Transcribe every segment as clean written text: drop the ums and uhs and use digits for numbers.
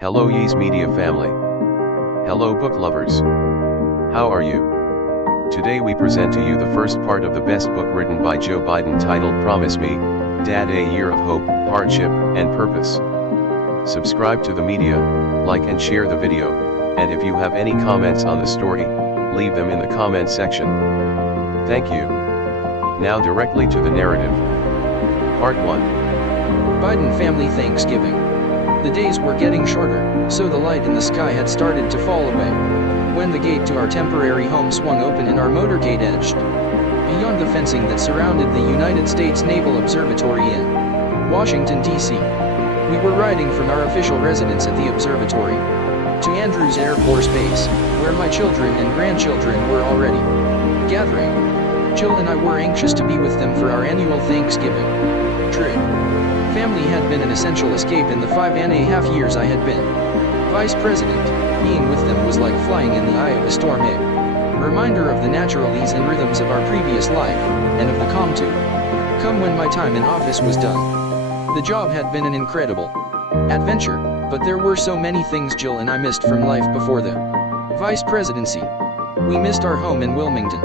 Hello Yeez Media family. Hello book lovers. How are you? Today we present to you the first part of the best book written by Joe Biden titled Promise Me, Dad, A Year of Hope, Hardship, and Purpose. Subscribe to the media, like and share the video, and if you have any comments on the story, leave them in the comment section. Thank you. Now directly to the narrative. Part 1. Biden family Thanksgiving. The days were getting shorter, so the light in the sky had started to fall away, when the gate to our temporary home swung open and our motorcade edged beyond the fencing that surrounded the United States Naval Observatory in Washington, D.C. We were riding from our official residence at the observatory to Andrews Air Force Base, where my children and grandchildren were already gathering. Jill and I were anxious to be with them for our annual Thanksgiving trip. Family had been an essential escape in the 5.5 years I had been vice president. Being with them was like flying in the eye of a storm, a reminder of the natural ease and rhythms of our previous life, and of the calm to come when my time in office was done. The job had been an incredible adventure, but there were so many things Jill and I missed from life before the vice presidency. We missed our home in Wilmington.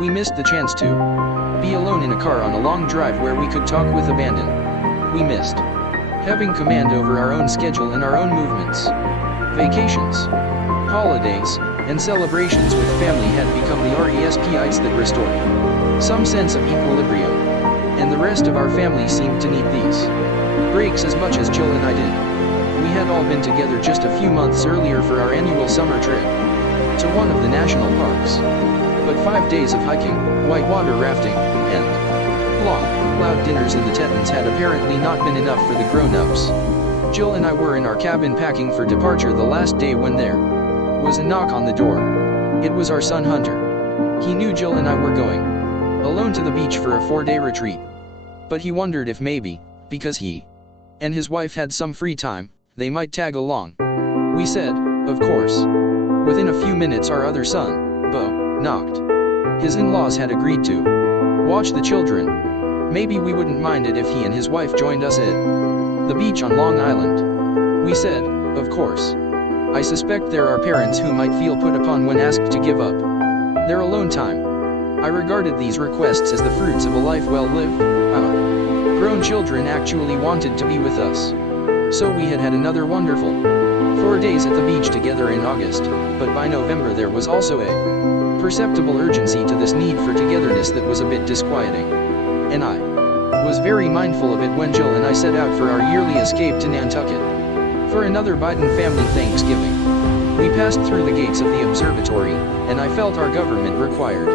We missed the chance to be alone in a car on a long drive where we could talk with abandon. We missed having command over our own schedule and our own movements. Vacations, holidays, and celebrations with family had become the respites that restored some sense of equilibrium, and the rest of our family seemed to need these breaks as much as Jill and I did. We had all been together just a few months earlier for our annual summer trip to one of the national parks. But 5 days of hiking, whitewater rafting, and long, loud dinners in the Tetons had apparently not been enough for the grown-ups. Jill and I were in our cabin packing for departure the last day when there was a knock on the door. It was our son Hunter. He knew Jill and I were going alone to the beach for a 4-day retreat. But he wondered if maybe, because he and his wife had some free time, they might tag along. We said, of course. Within a few minutes our other son, Bo, knocked. His in-laws had agreed to watch the children. Maybe we wouldn't mind it if he and his wife joined us at the beach on Long Island. We said, of course. I suspect there are parents who might feel put upon when asked to give up their alone time. I regarded these requests as the fruits of a life well lived. Our grown children actually wanted to be with us. So we had another wonderful 4 days at the beach together in August, but by November there was also a perceptible urgency to this need for togetherness that was a bit disquieting. And I was very mindful of it when Jill and I set out for our yearly escape to Nantucket for another Biden family Thanksgiving. We passed through the gates of the observatory, and I felt our government required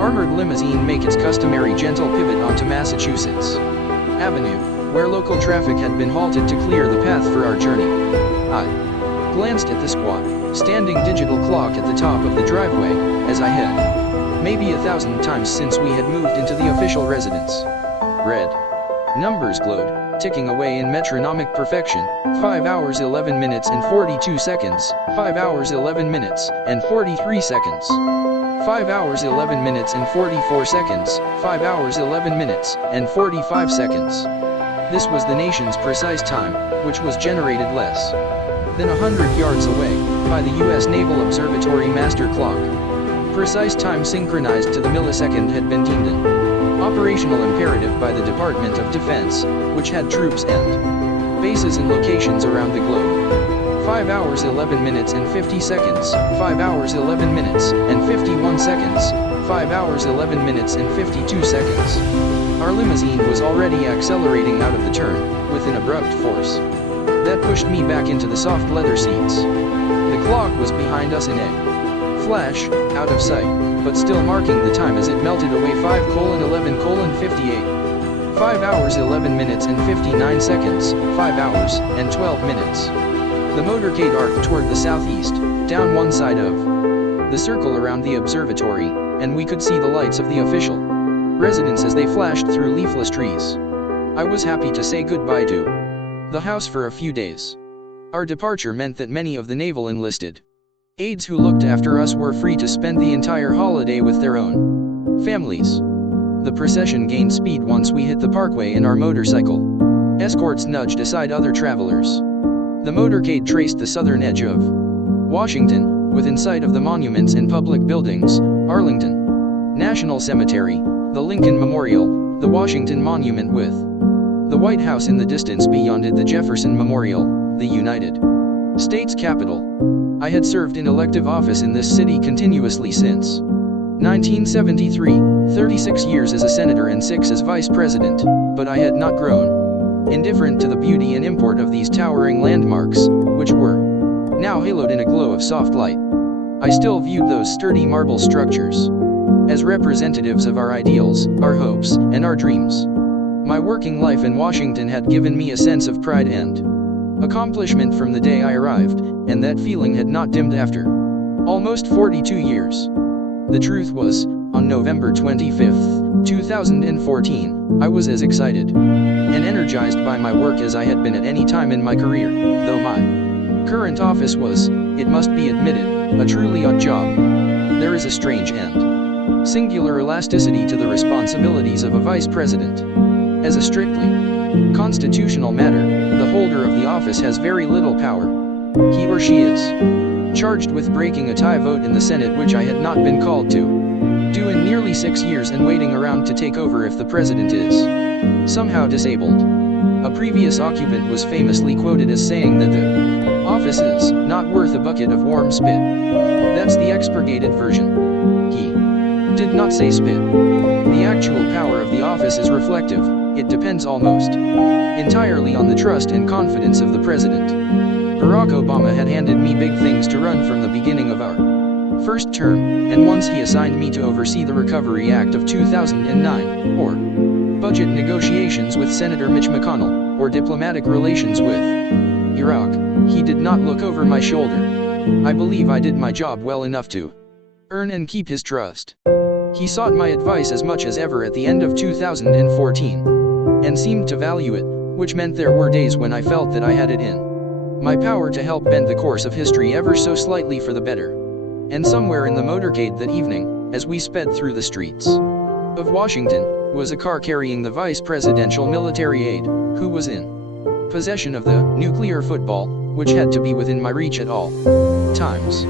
armored limousine make its customary gentle pivot onto Massachusetts Avenue, where local traffic had been halted to clear the path for our journey. I glanced at the squat, standing digital clock at the top of the driveway, as I had maybe 1,000 times since we had moved into the official residence. Red numbers glowed, ticking away in metronomic perfection. 5 hours 11 minutes and 42 seconds, 5 hours 11 minutes and 43 seconds, 5 hours 11 minutes and 44 seconds, 5 hours 11 minutes and 45 seconds. This was the nation's precise time, which was generated less than 100 yards away by the U.S. Naval Observatory master clock. Precise time synchronized to the millisecond had been deemed an operational imperative by the Department of Defense, which had troops and bases in locations around the globe. 5 hours 11 minutes and 50 seconds, 5 hours 11 minutes and 51 seconds, 5 hours 11 minutes and 52 seconds. Our limousine was already accelerating out of the turn, with an abrupt force that pushed me back into the soft leather seats. The clock was behind us in a flash, out of sight, but still marking the time as it melted away 5:11:58. 5 hours 11 minutes and 59 seconds, 5 hours and 12 minutes. The motorcade arced toward the southeast, down one side of the circle around the observatory, and we could see the lights of the official residence as they flashed through leafless trees. I was happy to say goodbye to the house for a few days. Our departure meant that many of the naval enlisted aides who looked after us were free to spend the entire holiday with their own families. The procession gained speed once we hit the parkway and our motorcycle escorts nudged aside other travelers. The motorcade traced the southern edge of Washington, within sight of the monuments and public buildings, Arlington National Cemetery, the Lincoln Memorial, the Washington Monument with the White House in the distance beyond it, the Jefferson Memorial, the United States Capitol. I had served in elective office in this city continuously since 1973, 36 years as a senator and 6 as vice president, but I had not grown indifferent to the beauty and import of these towering landmarks, which were now haloed in a glow of soft light. I still viewed those sturdy marble structures as representatives of our ideals, our hopes, and our dreams. My working life in Washington had given me a sense of pride and accomplishment from the day I arrived, and that feeling had not dimmed after almost 42 years. The truth was, on November 25, 2014, I was as excited and energized by my work as I had been at any time in my career, though my current office was, it must be admitted, a truly odd job. There is a strange and singular elasticity to the responsibilities of a vice president. As a strictly constitutional matter, the holder of the office has very little power. He or she is charged with breaking a tie vote in the Senate, which I had not been called to do in nearly 6 years, and waiting around to take over if the president is somehow disabled. A previous occupant was famously quoted as saying that the office is not worth a bucket of warm spit. That's the expurgated version. He did not say spit. The actual power of the office is reflective. It depends almost entirely on the trust and confidence of the president. Barack Obama had handed me big things to run from the beginning of our first term, and once he assigned me to oversee the Recovery Act of 2009, or budget negotiations with Senator Mitch McConnell, or diplomatic relations with Iraq. He did not look over my shoulder. I believe I did my job well enough to earn and keep his trust. He sought my advice as much as ever at the end of 2014, and seemed to value it, which meant there were days when I felt that I had it in my power to help bend the course of history ever so slightly for the better. And somewhere in the motorcade that evening, as we sped through the streets of Washington, was a car carrying the vice presidential military aide, who was in possession of the nuclear football, which had to be within my reach at all times.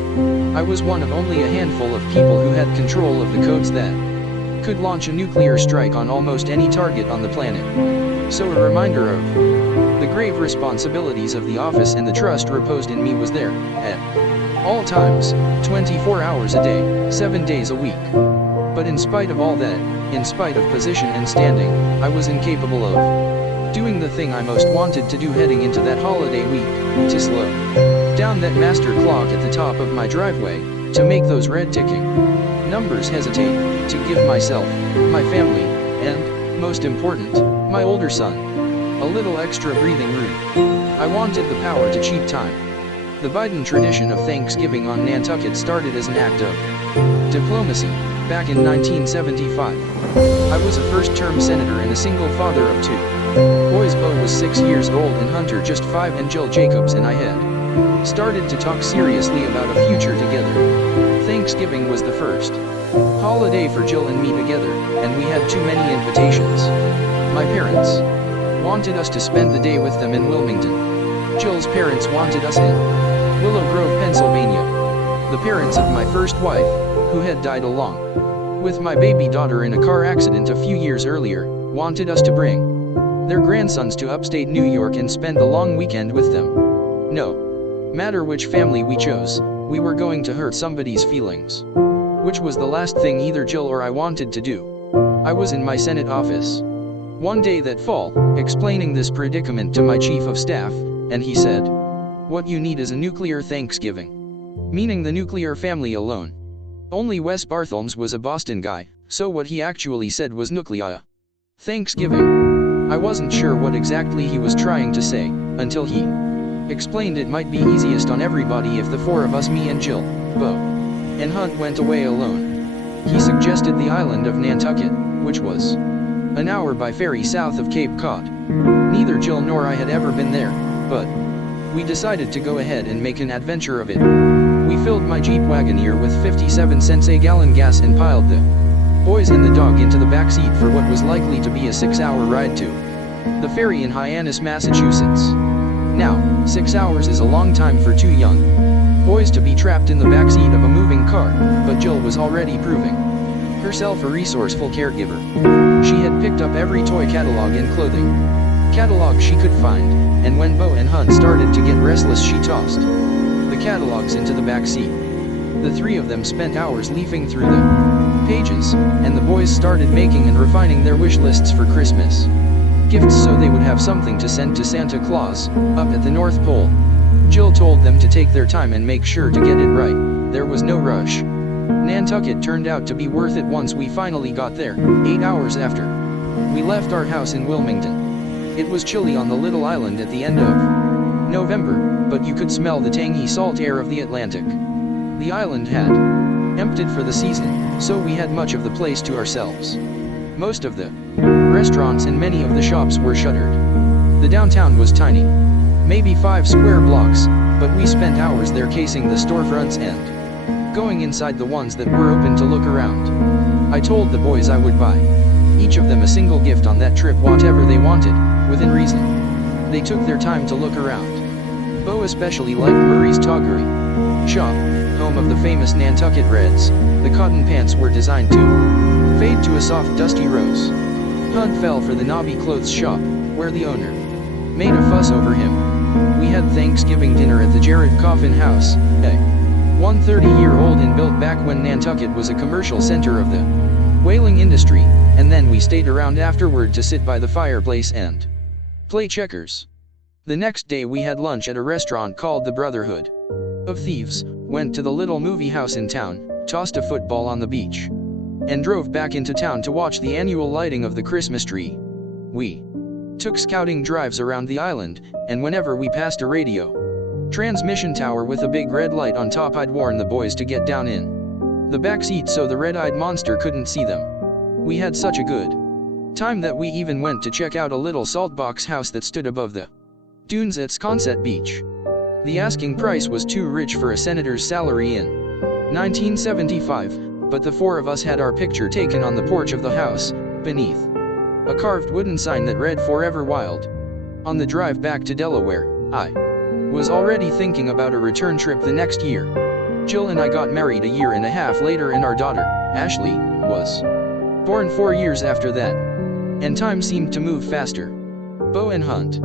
I was one of only a handful of people who had control of the codes that could launch a nuclear strike on almost any target on the planet. So a reminder of the grave responsibilities of the office and the trust reposed in me was there, at all times, 24 hours a day, 7 days a week. But in spite of all that, in spite of position and standing, I was incapable of doing the thing I most wanted to do heading into that holiday week, to slow down that master clock at the top of my driveway, to make those red ticking numbers hesitate, to give myself, my family, and, most important, my older son, a little extra breathing room. I wanted the power to cheat time. The Biden tradition of Thanksgiving on Nantucket started as an act of diplomacy, back in 1975. I was a first-term senator and a single father of 2 boys. Bo was 6 years old and Hunter just 5, and Jill Jacobs and I had started to talk seriously about a future together. Thanksgiving was the first holiday for Jill and me together, and we had too many invitations. My parents wanted us to spend the day with them in Wilmington. Jill's parents wanted us in Willow Grove, Pennsylvania. The parents of my first wife, who had died along with my baby daughter in a car accident a few years earlier, wanted us to bring their grandsons to upstate New York and spend the long weekend with them. No matter which family we chose, we were going to hurt somebody's feelings, which was the last thing either Jill or I wanted to do. I was in my Senate office one day that fall, explaining this predicament to my chief of staff, and he said, "What you need is a nuclear Thanksgiving." Meaning the nuclear family alone. Only Wes Barthelms was a Boston guy, so what he actually said was nuclear Thanksgiving. I wasn't sure what exactly he was trying to say, until he explained it might be easiest on everybody if the 4 of us, me and Jill, Bo, and Hunt, went away alone. He suggested the island of Nantucket, which was an hour by ferry south of Cape Cod. Neither Jill nor I had ever been there, but we decided to go ahead and make an adventure of it. We filled my Jeep Wagoneer with 57 cents a gallon gas and piled the boys and the dog into the back seat for what was likely to be a 6-hour ride to the ferry in Hyannis, Massachusetts. Now, 6 hours is a long time for two young boys to be trapped in the backseat of a moving car, but Jill was already proving herself a resourceful caregiver. She had picked up every toy catalog and clothing catalog she could find, and when Bo and Hunt started to get restless, she tossed the catalogs into the back seat. The three of them spent hours leafing through the pages, and the boys started making and refining their wish lists for Christmas gifts so they would have something to send to Santa Claus, up at the North Pole. Jill told them to take their time and make sure to get it right. There was no rush. Nantucket turned out to be worth it once we finally got there, 8 hours after we left our house in Wilmington. It was chilly on the little island at the end of November, but you could smell the tangy salt air of the Atlantic. The island had emptied for the season, so we had much of the place to ourselves. Most of the restaurants and many of the shops were shuttered. The downtown was tiny, maybe 5 square blocks, but we spent hours there casing the storefronts and going inside the ones that were open to look around. I told the boys I would buy each of them a single gift on that trip, whatever they wanted, within reason. They took their time to look around. Bo especially liked Murray's Toggery shop, home of the famous Nantucket Reds. The cotton pants were designed to fade to a soft dusty rose. Hunt fell for the Nobby Clothes shop, where the owner made a fuss over him. We had Thanksgiving dinner at the Jared Coffin House, a 130-year-old inn built back when Nantucket was a commercial center of the whaling industry, and then we stayed around afterward to sit by the fireplace and play checkers. The next day we had lunch at a restaurant called the Brotherhood of Thieves, went to the little movie house in town, tossed a football on the beach, and drove back into town to watch the annual lighting of the Christmas tree. We took scouting drives around the island, and whenever we passed a radio transmission tower with a big red light on top, I'd warn the boys to get down in the back seat so the red-eyed monster couldn't see them. We had such a good time that we even went to check out a little saltbox house that stood above the dunes at Sconset Beach. The asking price was too rich for a senator's salary in 1975, but the four of us had our picture taken on the porch of the house, beneath a carved wooden sign that read "Forever Wild." On the drive back to Delaware, I was already thinking about a return trip the next year. Jill and I got married a year and a half later, and our daughter, Ashley, was born 4 years after that. And time seemed to move faster. Bo and Hunt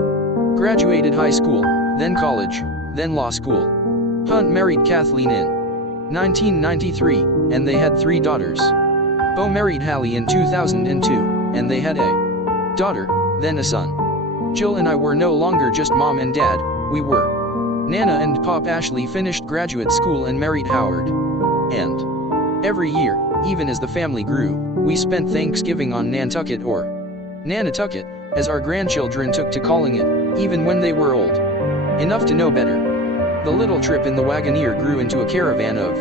graduated high school, then college, then law school. Hunt married Kathleen in 1993, and they had 3 daughters. Bo married Hallie in 2002, and they had a daughter, then a son. Jill and I were no longer just mom and dad, we were Nana and Pop. Ashley finished graduate school and married Howard. And every year, even as the family grew, we spent Thanksgiving on Nantucket, or Nanatucket, as our grandchildren took to calling it, even when they were old enough to know better. The little trip in the Wagoneer grew into a caravan of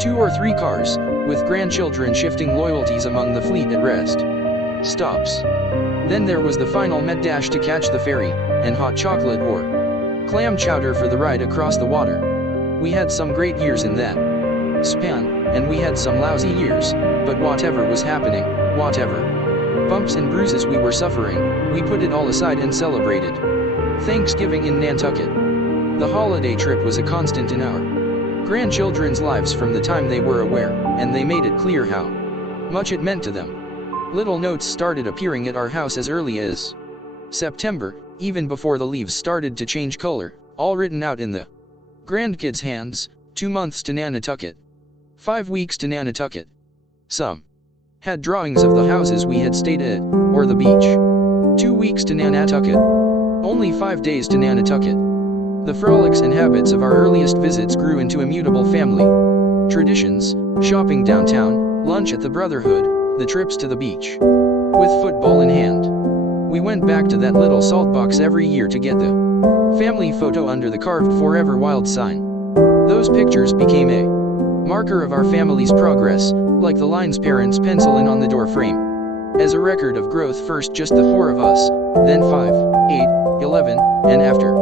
2 or 3 cars, with grandchildren shifting loyalties among the fleet at rest stops. Then there was the final med dash to catch the ferry, and hot chocolate or clam chowder for the ride across the water. We had some great years in that span, and we had some lousy years, but whatever was happening, whatever bumps and bruises we were suffering, we put it all aside and celebrated Thanksgiving in Nantucket. The holiday trip was a constant in our grandchildren's lives from the time they were aware, and they made it clear how much it meant to them. Little notes started appearing at our house as early as September, even before the leaves started to change color, all written out in the grandkids' hands: 2 months to Nantucket, 5 weeks to Nantucket. Some had drawings of the houses we had stayed at, or the beach. 2 weeks to Nantucket. Only 5 days to Nantucket. The frolics and habits of our earliest visits grew into immutable family traditions: shopping downtown, lunch at the Brotherhood, the trips to the beach. With football in hand, we went back to that little saltbox every year to get the family photo under the carved "Forever Wild" sign. Those pictures became a marker of our family's progress, like the lines parents pencil in on the door frame. As a record of growth, first just the 4 of us, then 5, 8, 11, and after.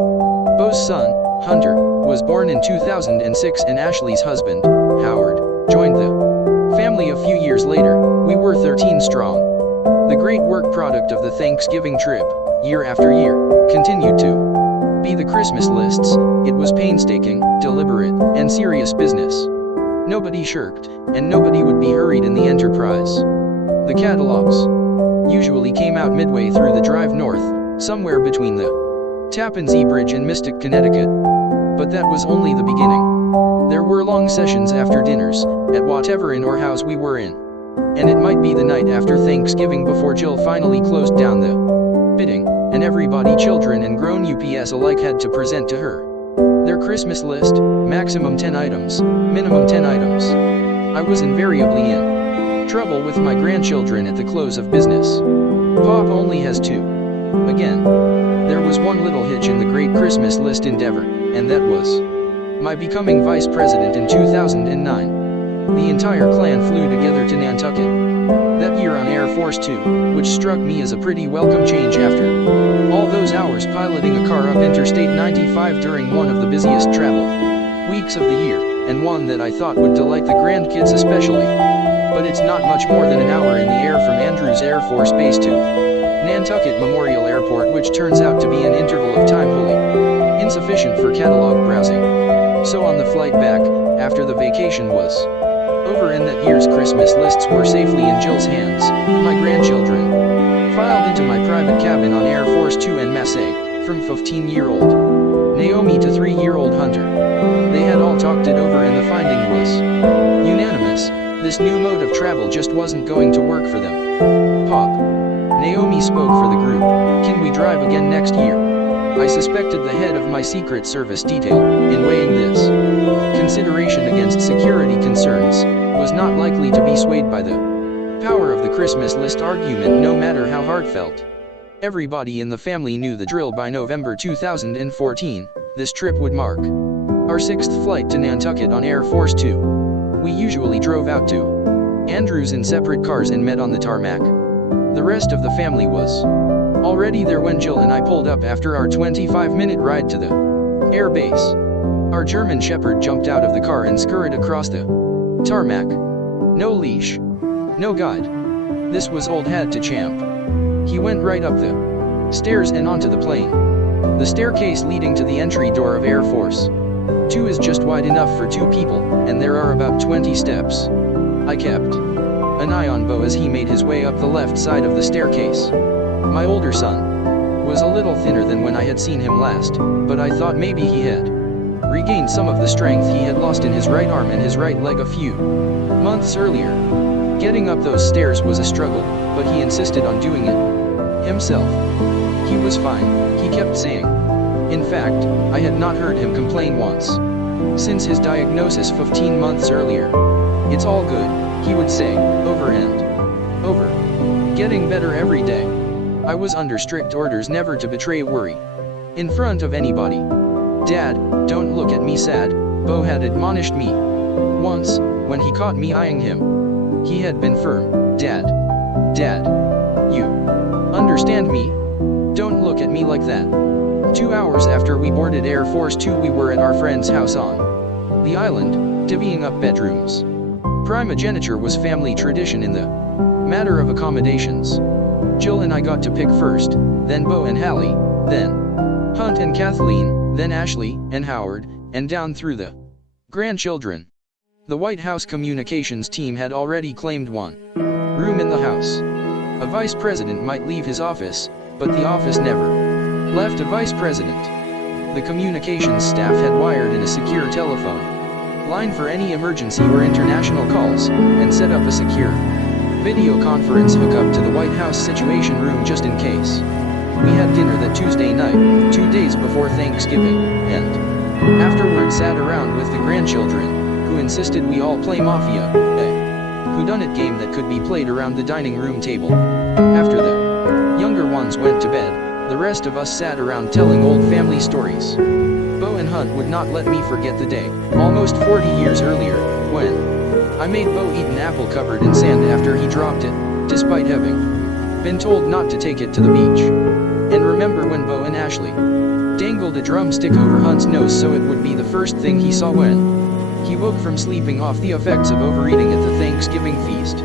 Bo's son, Hunter, was born in 2006, and Ashley's husband, Howard, joined the family a few years later. We were 13 strong. The great work product of the Thanksgiving trip, year after year, continued to Be the Christmas lists, it was painstaking, deliberate, and serious business. Nobody shirked, and nobody would be hurried in the enterprise. The catalogs usually came out midway through the drive north, somewhere between the Tappan Zee Bridge and Mystic, Connecticut. But that was only the beginning. There were long sessions after dinners, at whatever inn or house we were in. And it might be the night after Thanksgiving before Jill finally closed down the bidding, and everybody, children and grown UPS alike, had to present to her their Christmas list, maximum 10 items, minimum 10 items. I was invariably in trouble with my grandchildren at the close of business. Pop only has 2. Again, there was one little hitch in the great Christmas list endeavor, and that was my becoming vice president in 2009. The entire clan flew together to Nantucket that year on Air Force Two, which struck me as a pretty welcome change after all those hours piloting a car up Interstate 95 during one of the busiest travel weeks of the year, and one that I thought would delight the grandkids especially. But it's not much more than an hour in the air from Andrews Air Force Base to Nantucket Memorial Airport, which turns out to be an interval of time wholly insufficient for catalog browsing. So on the flight back, after the vacation was over and that year's Christmas lists were safely in Jill's hands, my grandchildren filed into my private cabin on Air Force Two en masse, from 15-year-old Naomi to 3-year-old Hunter. They had all talked it over, and the finding was unanimous: this new mode of travel just wasn't going to work for them. Pop, Naomi spoke for the group, can we drive again next year? I suspected the head of my Secret Service detail, in weighing this consideration against security concerns, was not likely to be swayed by the power of the Christmas list argument, no matter how heartfelt. Everybody in the family knew the drill. By November 2014, this trip would mark our 6th flight to Nantucket on Air Force Two. We usually drove out to Andrews in separate cars and met on the tarmac. The rest of the family was already there when Jill and I pulled up after our 25-minute ride to the air base. Our German Shepherd jumped out of the car and scurried across the tarmac. No leash, no guide. This was old hat to champ. He went right up the stairs and onto the plane. The staircase leading to the entry door of Air Force Two is just wide enough for 2 people, and there are about 20 steps. I kept an eye on Bo as he made his way up the left side of the staircase. My older son was a little thinner than when I had seen him last, but I thought maybe he had regained some of the strength he had lost in his right arm and his right leg a few months earlier. Getting up those stairs was a struggle, but he insisted on doing it himself. He was fine, he kept saying. In fact, I had not heard him complain once since his diagnosis 15 months earlier. It's all good, he would say, over and over. Getting better every day. I was under strict orders never to betray worry in front of anybody. Dad, don't look at me sad, Bo had admonished me once, when he caught me eyeing him. He had been firm. Dad, you understand me? Don't look at me like that. 2 hours after we boarded Air Force Two, we were at our friend's house on the island, divvying up bedrooms. Primogeniture was family tradition in the matter of accommodations. Jill and I got to pick first, then Bo and Hallie, then Hunt and Kathleen, then Ashley and Howard, and down through the grandchildren. The White House communications team had already claimed one room in the house. A vice president might leave his office, but the office never left a vice president. The communications staff had wired in a secure telephone line for any emergency or international calls, and set up a secure video conference hookup to the White House Situation Room just in case. We had dinner that Tuesday night, 2 days before Thanksgiving, and afterward sat around with the grandchildren, who insisted we all play Mafia, a whodunit game that could be played around the dining room table. After the younger ones went to bed, the rest of us sat around telling old family stories. Bo and Hunt would not let me forget the day, almost 40 years earlier, when I made Bo eat an apple covered in sand after he dropped it, despite having been told not to take it to the beach. And remember when Bo and Ashley dangled a drumstick over Hunt's nose so it would be the first thing he saw when he woke from sleeping off the effects of overeating at the Thanksgiving feast.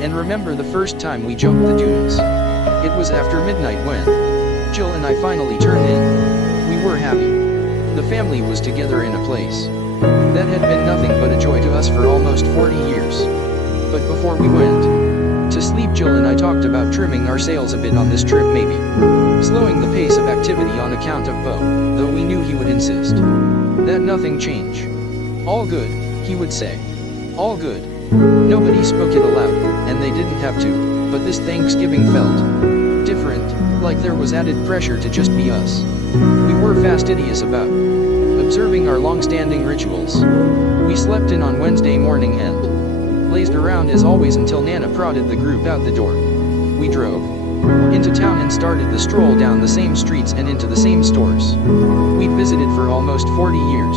And remember the first time we jumped the dunes. It was after midnight when Jill and I finally turned in. We were happy. The family was together in a place that had been nothing but a joy to us for almost 40 years. But before we went to sleep, Jill and I talked about trimming our sails a bit on this trip, maybe slowing the pace of activity on account of Bo, though we knew he would insist that nothing change. All good, he would say. All good. Nobody spoke it aloud, and they didn't have to, but this Thanksgiving felt different, like there was added pressure to just be us. We were fastidious about observing our long-standing rituals. We slept in on Wednesday morning and lazed around as always until Nana prodded the group out the door. We drove into town and started the stroll down the same streets and into the same stores we'd visited for almost 40 years.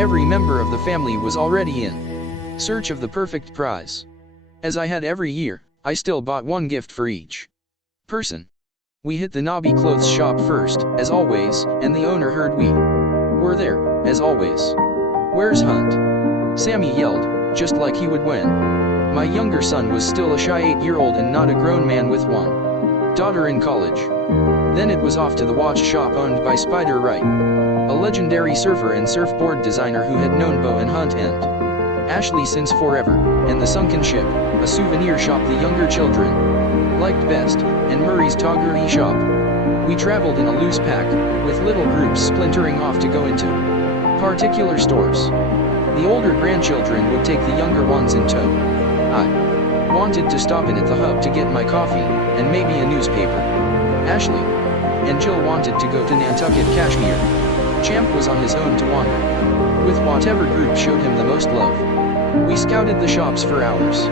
Every member of the family was already in search of the perfect prize. As I had every year, I still bought one gift for each person. We hit the Nobby clothes shop first, as always, and the owner heard we were there, as always. "Where's Hunt?" Sammy yelled, just like he would when my younger son was still a shy 8-year-old and not a grown man with one daughter in college. Then it was off to the watch shop owned by Spider Wright, a legendary surfer and surfboard designer who had known Bo and Hunt and Ashley since forever, and the Sunken Ship, a souvenir shop the younger children liked best, and Murray's Toggery shop. We traveled in a loose pack, with little groups splintering off to go into particular stores. The older grandchildren would take the younger ones in tow. I wanted to stop in at the hub to get my coffee, and maybe a newspaper. Ashley and Jill wanted to go to Nantucket Cashmere. Champ was on his own to wander with whatever group showed him the most love. We scouted the shops for hours.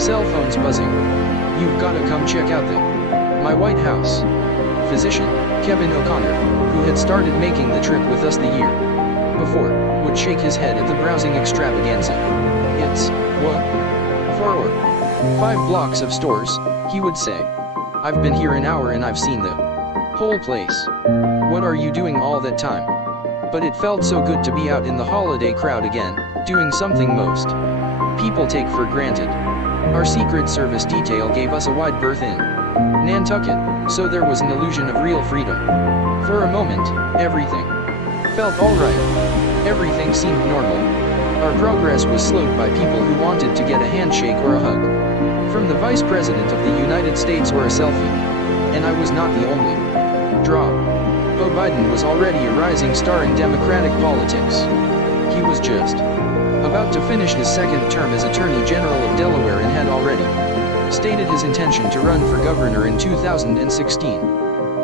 Cell phones buzzing. "You've gotta come check out my White House." Physician, Kevin O'Connor, who had started making the trip with us the year before, would shake his head at the browsing extravaganza. "It's, what? 4 or 5 blocks of stores," he would say. "I've been here an hour and I've seen the whole place. What are you doing all that time?" But it felt so good to be out in the holiday crowd again, doing something most people take for granted. Our Secret Service detail gave us a wide berth in Nantucket, so there was an illusion of real freedom. For a moment, everything felt alright. Everything seemed normal. Our progress was slowed by people who wanted to get a handshake or a hug from the Vice President of the United States or a selfie. And I was not the only draw. Joe Biden was already a rising star in Democratic politics. He was just about to finish his second term as Attorney General of Delaware and had already stated his intention to run for governor in 2016.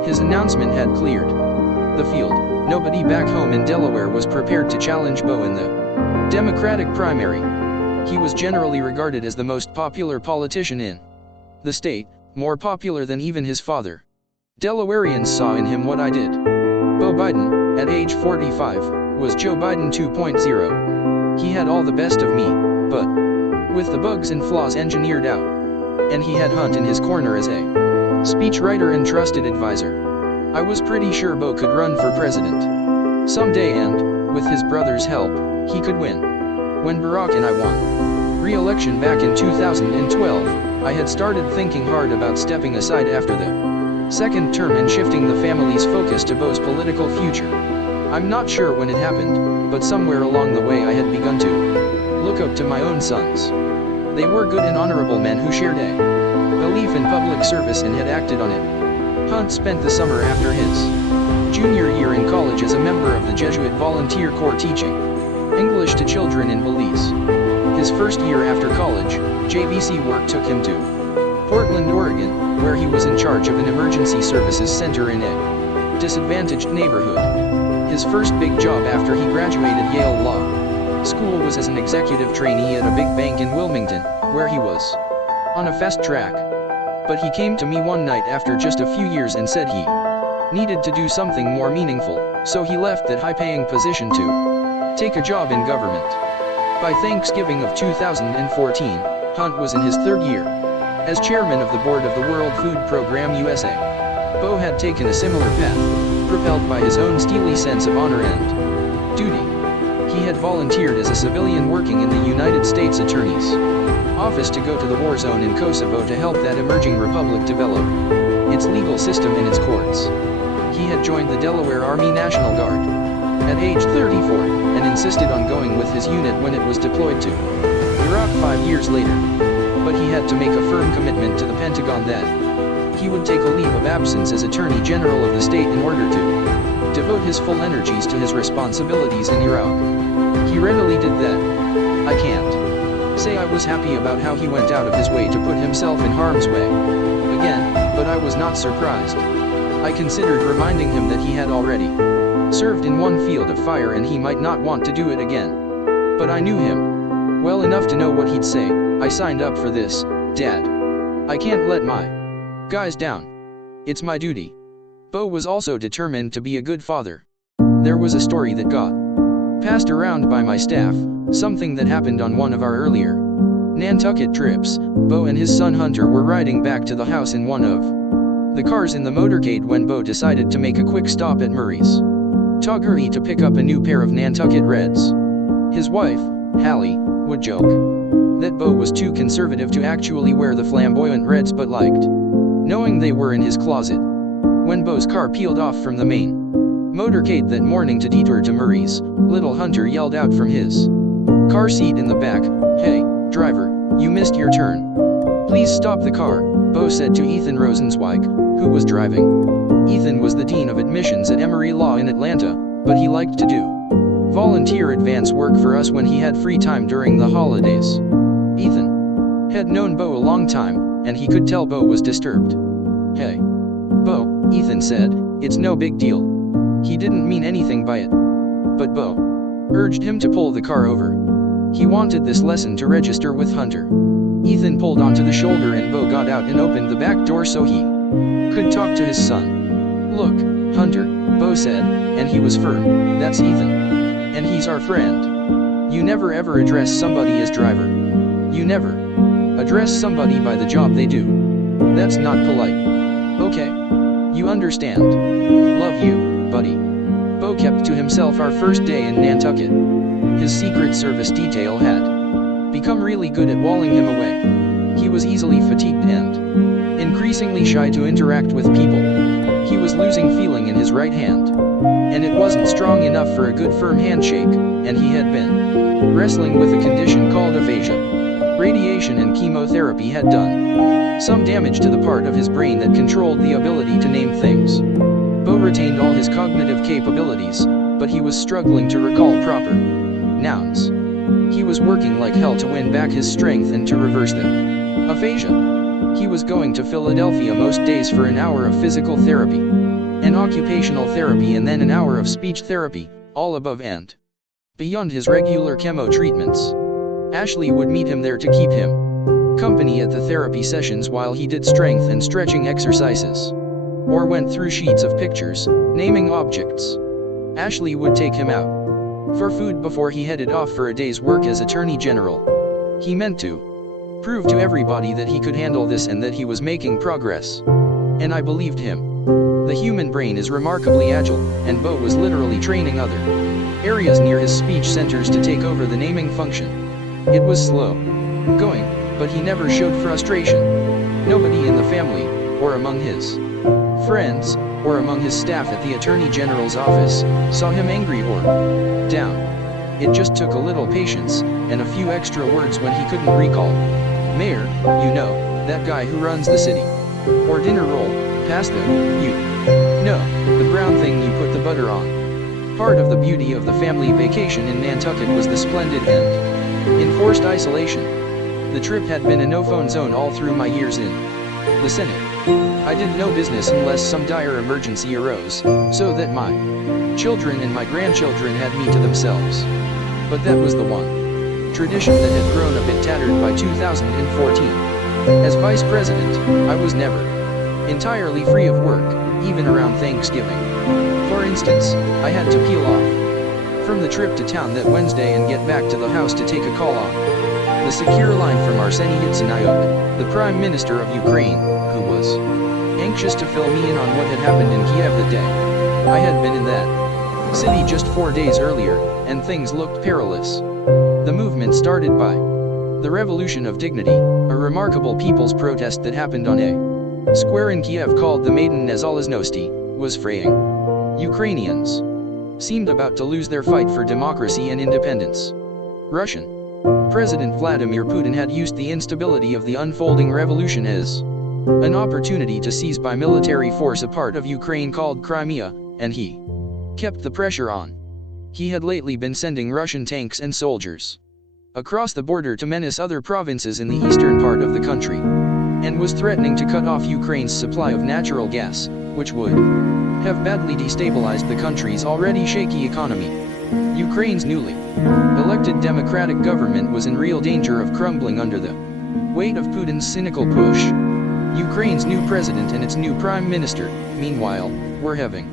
His announcement had cleared the field. Nobody back home in Delaware was prepared to challenge Bo in the Democratic primary. He was generally regarded as the most popular politician in the state, more popular than even his father. Delawareans saw in him what I did. Bo Biden, at age 45, was Joe Biden 2.0. He had all the best of me, but with the bugs and flaws engineered out. And he had Hunt in his corner as a speechwriter and trusted advisor. I was pretty sure Bo could run for president someday and, with his brother's help, he could win. When Barack and I won re-election back in 2012, I had started thinking hard about stepping aside after the second term and shifting the family's focus to Bo's political future. I'm not sure when it happened, but somewhere along the way I had begun to look up to my own sons. They were good and honorable men who shared a belief in public service and had acted on it. Hunt spent the summer after his junior year in college as a member of the Jesuit Volunteer Corps teaching English to children in Belize. His first year after college, JVC work took him to Portland, Oregon, where he was in charge of an emergency services center in a disadvantaged neighborhood. His first big job after he graduated Yale Law School was as an executive trainee at a big bank in Wilmington, where he was on a fast track. But he came to me one night after just a few years and said he needed to do something more meaningful, so he left that high-paying position to take a job in government. By Thanksgiving of 2014, Hunt was in his third year as chairman of the board of the World Food Program USA. Bo had taken a similar path, propelled by his own steely sense of honor and duty. He had volunteered as a civilian working in the United States Attorney's Office to go to the war zone in Kosovo to help that emerging republic develop its legal system and its courts. He he had joined the Delaware Army National Guard at age 34, and insisted on going with his unit when it was deployed to Iraq 5 years later. But he had to make a firm commitment to the Pentagon that he would take a leave of absence as Attorney General of the state in order to devote his full energies to his responsibilities in Iraq. He readily did that. I can't say I was happy about how he went out of his way to put himself in harm's way again, but I was not surprised. I considered reminding him that he had already served in one field of fire and he might not want to do it again. But I knew him well enough to know what he'd say. I signed up for this, Dad. I can't let my guys down. It's my duty. Bo was also determined to be a good father. There was a story that got passed around by my staff, something that happened on one of our earlier Nantucket trips. Bo and his son Hunter were riding back to the house in one of the cars in the motorcade when Bo decided to make a quick stop at Murray's Toggery to pick up a new pair of Nantucket Reds. His wife, Hallie, would joke that Bo was too conservative to actually wear the flamboyant Reds but liked knowing they were in his closet. When Bo's car peeled off from the main motorcade that morning to detour to Murray's, little Hunter yelled out from his car seat in the back, "Hey, driver, you missed your turn. Please stop the car," Bo said to Ethan Rosenzweig, who was driving. Ethan was the dean of admissions at Emory Law in Atlanta, but he liked to do volunteer advance work for us when he had free time during the holidays. Ethan had known Bo a long time, and he could tell Bo was disturbed. "Hey, Bo," Ethan said, "it's no big deal." He didn't mean anything by it. But Bo urged him to pull the car over. He wanted this lesson to register with Hunter. Ethan pulled onto the shoulder and Bo got out and opened the back door so he could talk to his son. "Look, Hunter," Bo said, and he was firm, "that's Ethan. And he's our friend. You never ever address somebody as driver. You never address somebody by the job they do. That's not polite. Okay? You understand? Love you, buddy." Bo kept to himself our first day in Nantucket. His Secret Service detail had become really good at walling him away. He was easily fatigued and increasingly shy to interact with people. He was losing feeling in his right hand, and it wasn't strong enough for a good firm handshake, and he had been wrestling with a condition called aphasia. Radiation and chemotherapy had done some damage to the part of his brain that controlled the ability to name things. Bo retained all his cognitive capabilities, but he was struggling to recall proper nouns. He was working like hell to win back his strength and to reverse the aphasia. He was going to Philadelphia most days for an hour of physical therapy, an occupational therapy, and then an hour of speech therapy, all above and beyond his regular chemo treatments. Ashley would meet him there to keep him company at the therapy sessions while he did strength and stretching exercises, or went through sheets of pictures, naming objects. Ashley would take him out for food before he headed off for a day's work as Attorney General. He meant to prove to everybody that he could handle this and that he was making progress. And I believed him. The human brain is remarkably agile, and Bo was literally training other areas near his speech centers to take over the naming function. It was slow going, but he never showed frustration. Nobody in the family, or among his friends, or among his staff at the Attorney General's office, saw him angry or down. It just took a little patience, and a few extra words when he couldn't recall. "Mayor, you know, that guy who runs the city. Or dinner roll, pasta, you know, the brown thing you put the butter on." Part of the beauty of the family vacation in Nantucket was the splendid and enforced isolation. The trip had been a no-phone zone all through my years in the Senate. I did no business unless some dire emergency arose, so that my children and my grandchildren had me to themselves. But that was the one tradition that had grown a bit tattered by 2014. As vice president, I was never entirely free of work, even around Thanksgiving. For instance, I had to peel off from the trip to town that Wednesday and get back to the house to take a call on the secure line from Arseniy Yatsenyuk, the Prime Minister of Ukraine, who was anxious to fill me in on what had happened in Kiev that day. I had been in that city just 4 days earlier, and things looked perilous. The movement started by the Revolution of Dignity, a remarkable people's protest that happened on a square in Kiev called the Maidan Nezalezhnosti, was fraying. Ukrainians seemed about to lose their fight for democracy and independence. Russian President Vladimir Putin had used the instability of the unfolding revolution as an opportunity to seize by military force a part of Ukraine called Crimea, and he kept the pressure on. He had lately been sending Russian tanks and soldiers across the border to menace other provinces in the eastern part of the country, and was threatening to cut off Ukraine's supply of natural gas, which would have badly destabilized the country's already shaky economy. Ukraine's newly elected democratic government was in real danger of crumbling under the weight of Putin's cynical push. Ukraine's new president and its new prime minister, meanwhile, were having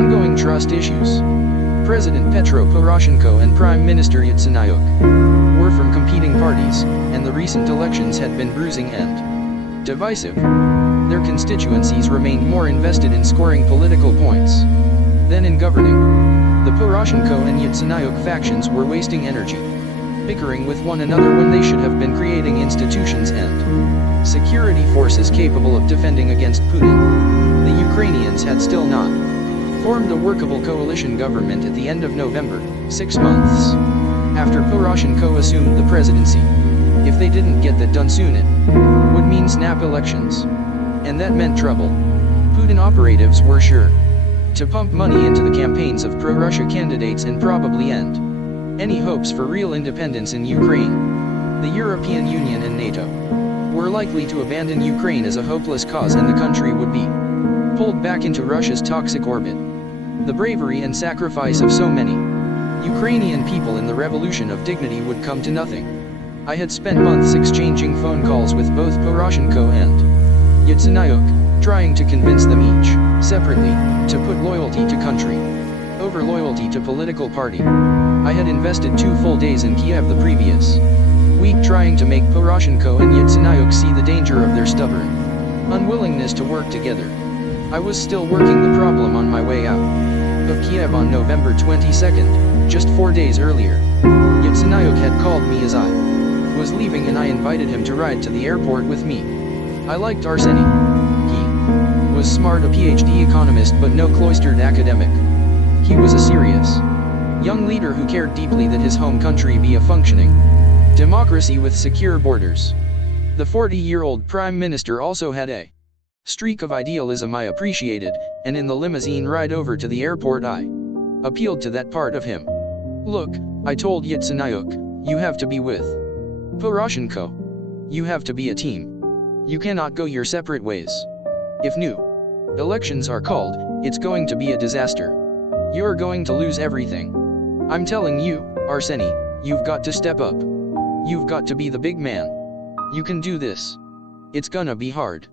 ongoing trust issues. President Petro Poroshenko and Prime Minister Yatsenyuk were from competing parties, and the recent elections had been bruising and divisive. Their constituencies remained more invested in scoring political points than in governing. The Poroshenko and Yatsenyuk factions were wasting energy bickering with one another when they should have been creating institutions and security forces capable of defending against Putin. The Ukrainians had still not formed a workable coalition government at the end of November, 6 months after Poroshenko assumed the presidency. If they didn't get that done soon, it would mean snap elections. And that meant trouble. Putin operatives were sure to pump money into the campaigns of pro-Russia candidates and probably end any hopes for real independence in Ukraine. The European Union and NATO were likely to abandon Ukraine as a hopeless cause, and the country would be pulled back into Russia's toxic orbit. The bravery and sacrifice of so many Ukrainian people in the revolution of dignity would come to nothing. I had spent months exchanging phone calls with both Poroshenko and Yatsenyuk, trying to convince them each, separately, to put loyalty to country over loyalty to political party. I had invested 2 full days in Kiev the previous week trying to make Poroshenko and Yatsenyuk see the danger of their stubborn unwillingness to work together. I was still working the problem on my way out of Kiev on November 22nd, just 4 days earlier. Yatsenyuk had called me as I was leaving, and I invited him to ride to the airport with me. I liked Arseny. He was smart, a PhD economist but no cloistered academic. He was a serious young leader who cared deeply that his home country be a functioning democracy with secure borders. The 40-year-old prime minister also had a streak of idealism I appreciated, and in the limousine ride over to the airport I appealed to that part of him. Look, I told Yatsenyuk, you have to be with Poroshenko. You have to be a team. You cannot go your separate ways. If new elections are called, it's going to be a disaster. You're going to lose everything. I'm telling you, Arseny, you've got to step up. You've got to be the big man. You can do this. It's gonna be hard,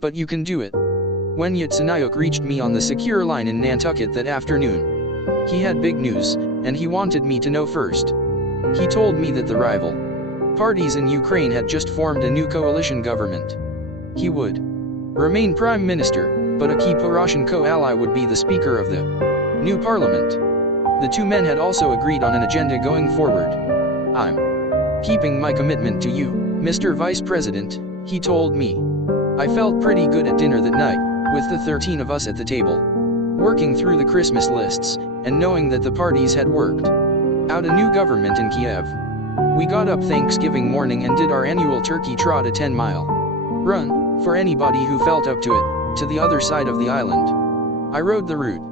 but you can do it. When Yatsenyuk reached me on the secure line in Nantucket that afternoon, he had big news, and he wanted me to know first. He told me that the rival parties in Ukraine had just formed a new coalition government. He would remain prime minister, but a key Poroshenko ally would be the speaker of the new parliament. The two men had also agreed on an agenda going forward. I'm keeping my commitment to you, Mr. Vice President, he told me. I felt pretty good at dinner that night, with the 13 of us at the table, working through the Christmas lists, and knowing that the parties had worked out a new government in Kiev. We got up Thanksgiving morning and did our annual turkey trot, a 10-mile run, for anybody who felt up to it, to the other side of the island. I rode the route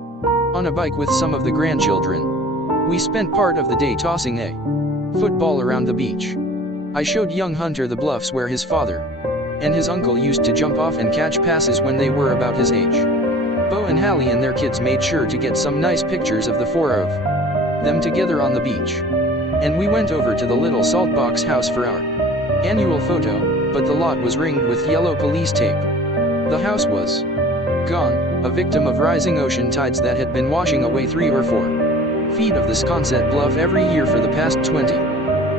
on a bike with some of the grandchildren. We spent part of the day tossing a football around the beach. I showed young Hunter the bluffs where his father and his uncle used to jump off and catch passes when they were about his age. Bo and Hallie and their kids made sure to get some nice pictures of the 4 of them together on the beach. And we went over to the little Saltbox house for our annual photo, but the lot was ringed with yellow police tape. The house was gone, a victim of rising ocean tides that had been washing away 3 or 4 feet of the Sconset Bluff every year for the past 20.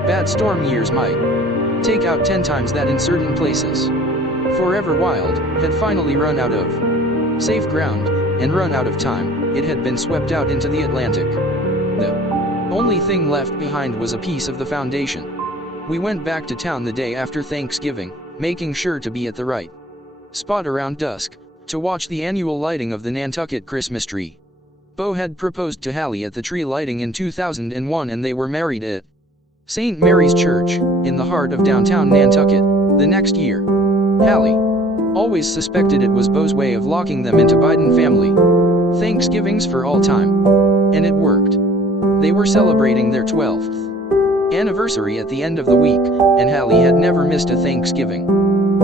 Bad storm years might take out 10 times that in certain places. Forever Wild had finally run out of safe ground, and run out of time. It had been swept out into the Atlantic. The only thing left behind was a piece of the foundation. We went back to town the day after Thanksgiving, making sure to be at the right spot around dusk, to watch the annual lighting of the Nantucket Christmas tree. Bo had proposed to Hallie at the tree lighting in 2001 and they were married at St. Mary's Church, in the heart of downtown Nantucket, the next year. Hallie always suspected it was Bo's way of locking them into Biden family Thanksgivings for all time. And it worked. They were celebrating their 12th anniversary at the end of the week, and Hallie had never missed a Thanksgiving.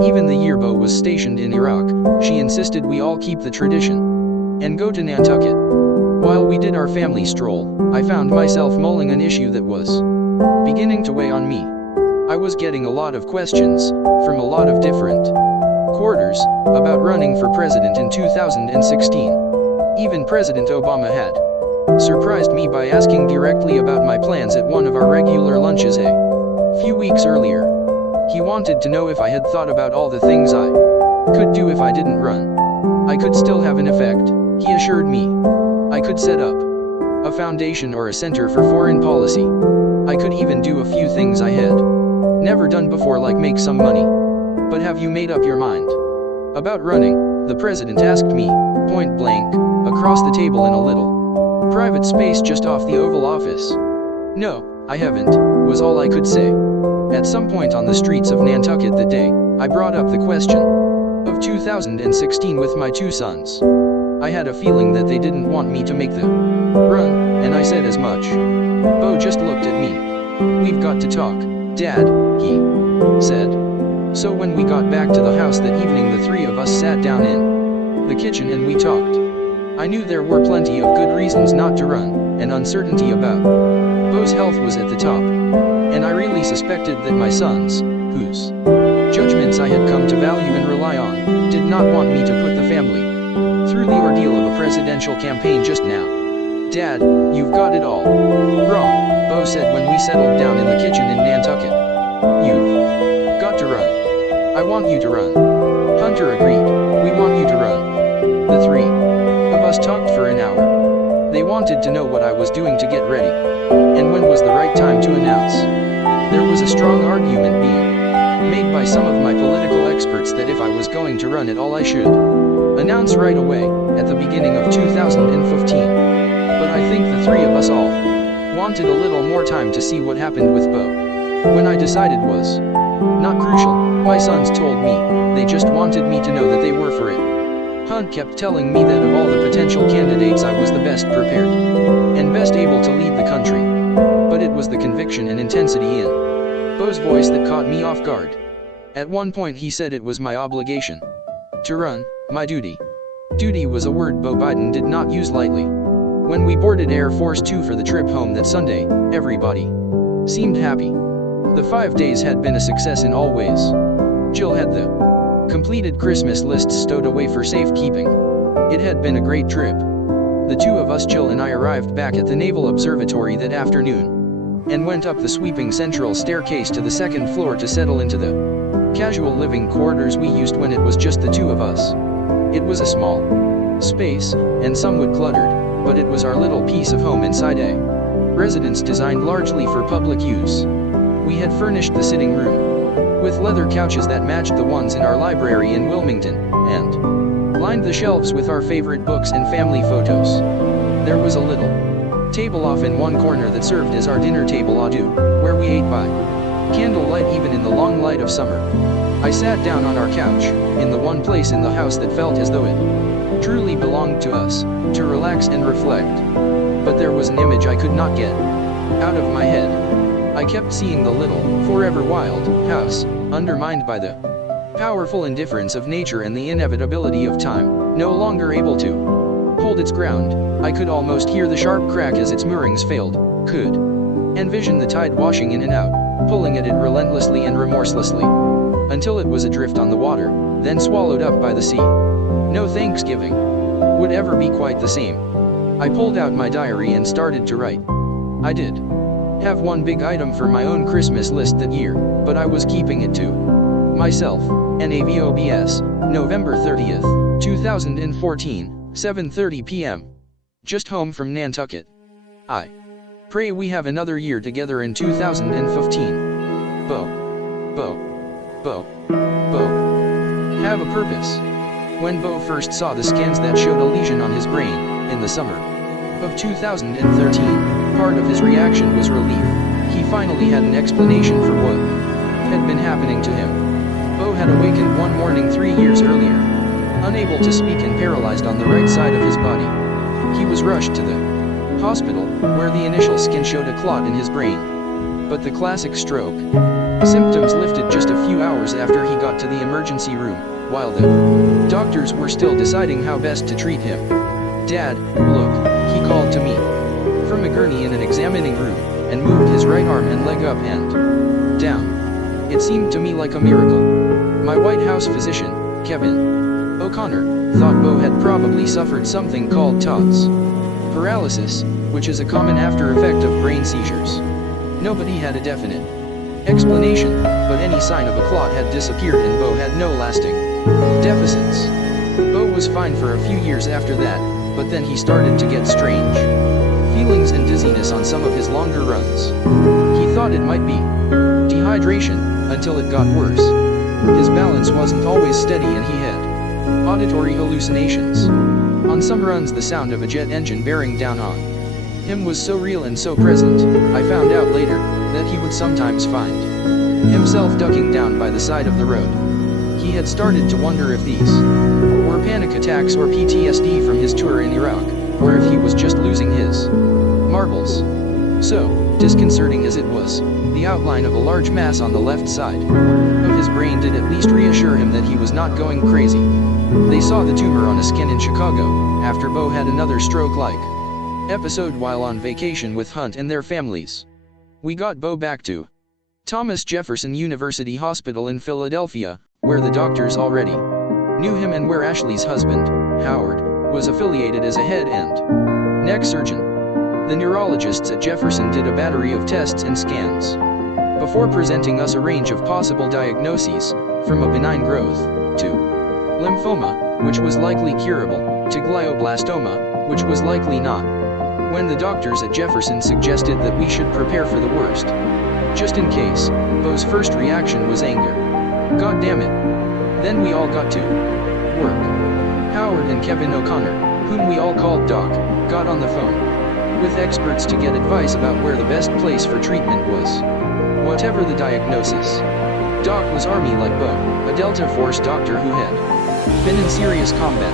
Even the year Bo was stationed in Iraq, she insisted we all keep the tradition and go to Nantucket. While we did our family stroll, I found myself mulling an issue that was beginning to weigh on me. I was getting a lot of questions, from a lot of different quarters, about running for president in 2016. Even President Obama had surprised me by asking directly about my plans at one of our regular lunches a few weeks earlier. He wanted to know if I had thought about all the things I could do if I didn't run. I could still have an effect, he assured me. I could set up a foundation or a center for foreign policy. I could even do a few things I had never done before, like make some money. But have you made up your mind about running? The president asked me, point blank, across the table in a little private space just off the Oval Office. No, I haven't, was all I could say. At some point on the streets of Nantucket that day, I brought up the question of 2016 with my two sons. I had a feeling that they didn't want me to make the run, and I said as much. Bo just looked at me. We've got to talk, Dad, he said. So when we got back to the house that evening, the three of us sat down in the kitchen and we talked. I knew there were plenty of good reasons not to run, and uncertainty about Bo's health was at the top. And I really suspected that my sons, whose judgments I had come to value and rely on, did not want me to put the family through the ordeal of a presidential campaign just now. Dad, you've got it all wrong, Bo said when we settled down in the kitchen in Nantucket. You've got to run. I want you to run. Hunter agreed. We want you to run. The three of us talked for an hour. They wanted to know what I was doing to get ready, and when was the right time to announce. There was a strong argument being made by some of my political experts that if I was going to run at all, I should announce right away, at the beginning of 2015. But I think the three of us all wanted a little more time to see what happened with Bo. When I decided was not crucial, my sons told me, they just wanted me to know that they were for it. Hunt kept telling me that of all the potential candidates I was the best prepared and best able to lead the country. But it was the conviction and intensity in Bo's voice that caught me off guard. At one point he said it was my obligation to run, my duty. Duty was a word Bo Biden did not use lightly. When we boarded Air Force Two for the trip home that Sunday, everybody seemed happy. The 5 days had been a success in all ways. Jill had the completed Christmas lists stowed away for safekeeping. It had been a great trip. The two of us, Jill and I, arrived back at the Naval Observatory that afternoon and went up the sweeping central staircase to the second floor to settle into the casual living quarters we used when it was just the two of us. It was a small space, and somewhat cluttered, but it was our little piece of home inside a residence designed largely for public use. We had furnished the sitting room with leather couches that matched the ones in our library in Wilmington, and lined the shelves with our favorite books and family photos. There was a little table off in one corner that served as our dinner table à deux, where we ate by candlelight even in the long light of summer. I sat down on our couch, in the one place in the house that felt as though it truly belonged to us, to relax and reflect. But there was an image I could not get out of my head. I kept seeing the little, forever wild, house, undermined by the powerful indifference of nature and the inevitability of time, no longer able to hold its ground. I could almost hear the sharp crack as its moorings failed, could envision the tide washing in and out, pulling at it relentlessly and remorselessly, until it was adrift on the water, then swallowed up by the sea. No Thanksgiving would ever be quite the same. I pulled out my diary and started to write. I did have one big item for my own Christmas list that year, but I was keeping it to myself. NAVOBS, November 30th, 2014, 7:30 p.m. Just home from Nantucket. I pray we have another year together in 2015. Bo. Have a purpose. When Bo first saw the scans that showed a lesion on his brain, in the summer of 2013, part of his reaction was relief. He finally had an explanation for what had been happening to him. Bo had awakened one morning 3 years earlier, unable to speak and paralyzed on the right side of his body. He was rushed to the hospital, where the initial scan showed a clot in his brain. But the classic stroke symptoms lifted just a few hours after he got to the emergency room, while the doctors were still deciding how best to treat him. "Dad, look," he called to me from a gurney in an examining room, and moved his right arm and leg up and down. It seemed to me like a miracle. My White House physician, Kevin O'Connor, thought Bo had probably suffered something called TOTS paralysis, which is a common after effect of brain seizures. Nobody had a definite explanation, but any sign of a clot had disappeared and Bo had no lasting deficits. Bo was fine for a few years after that, but then he started to get strange feelings and dizziness on some of his longer runs. He thought it might be dehydration, until it got worse. His balance wasn't always steady and he had auditory hallucinations. On some runs the sound of a jet engine bearing down on him was so real and so present. I found out later that he would sometimes find himself ducking down by the side of the road. He had started to wonder if these were panic attacks or PTSD from his tour in Iraq, or if he was just losing his marbles. So, disconcerting as it was, the outline of a large mass on the left side of his brain did at least reassure him that he was not going crazy. They saw the tumor on a scan in Chicago, after Bo had another stroke-like episode while on vacation with Hunt and their families. We got Bo back to Thomas Jefferson University Hospital in Philadelphia, where the doctors already knew him and where Ashley's husband, Howard, was affiliated as a head and neck surgeon. The neurologists at Jefferson did a battery of tests and scans before presenting us a range of possible diagnoses, from a benign growth to lymphoma, which was likely curable, to glioblastoma, which was likely not. When the doctors at Jefferson suggested that we should prepare for the worst, just in case, Bo's first reaction was anger. God damn it. Then we all got to work. Howard and Kevin O'Connor, whom we all called Doc, got on the phone with experts to get advice about where the best place for treatment was. Whatever the diagnosis, Doc was Army like Bo, a Delta Force doctor who had been in serious combat.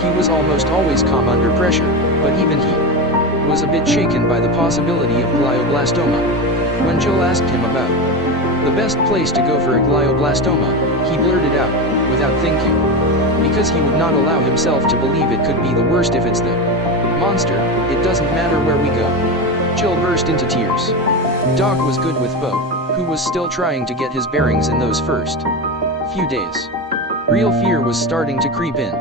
He was almost always calm under pressure, but even he was a bit shaken by the possibility of glioblastoma. When Jill asked him about the best place to go for a glioblastoma, he blurted out, without thinking, because he would not allow himself to believe it could be the worst if it's the monster, "It doesn't matter where we go." Jill burst into tears. Doc was good with Bo, who was still trying to get his bearings in those first few days. Real fear was starting to creep in.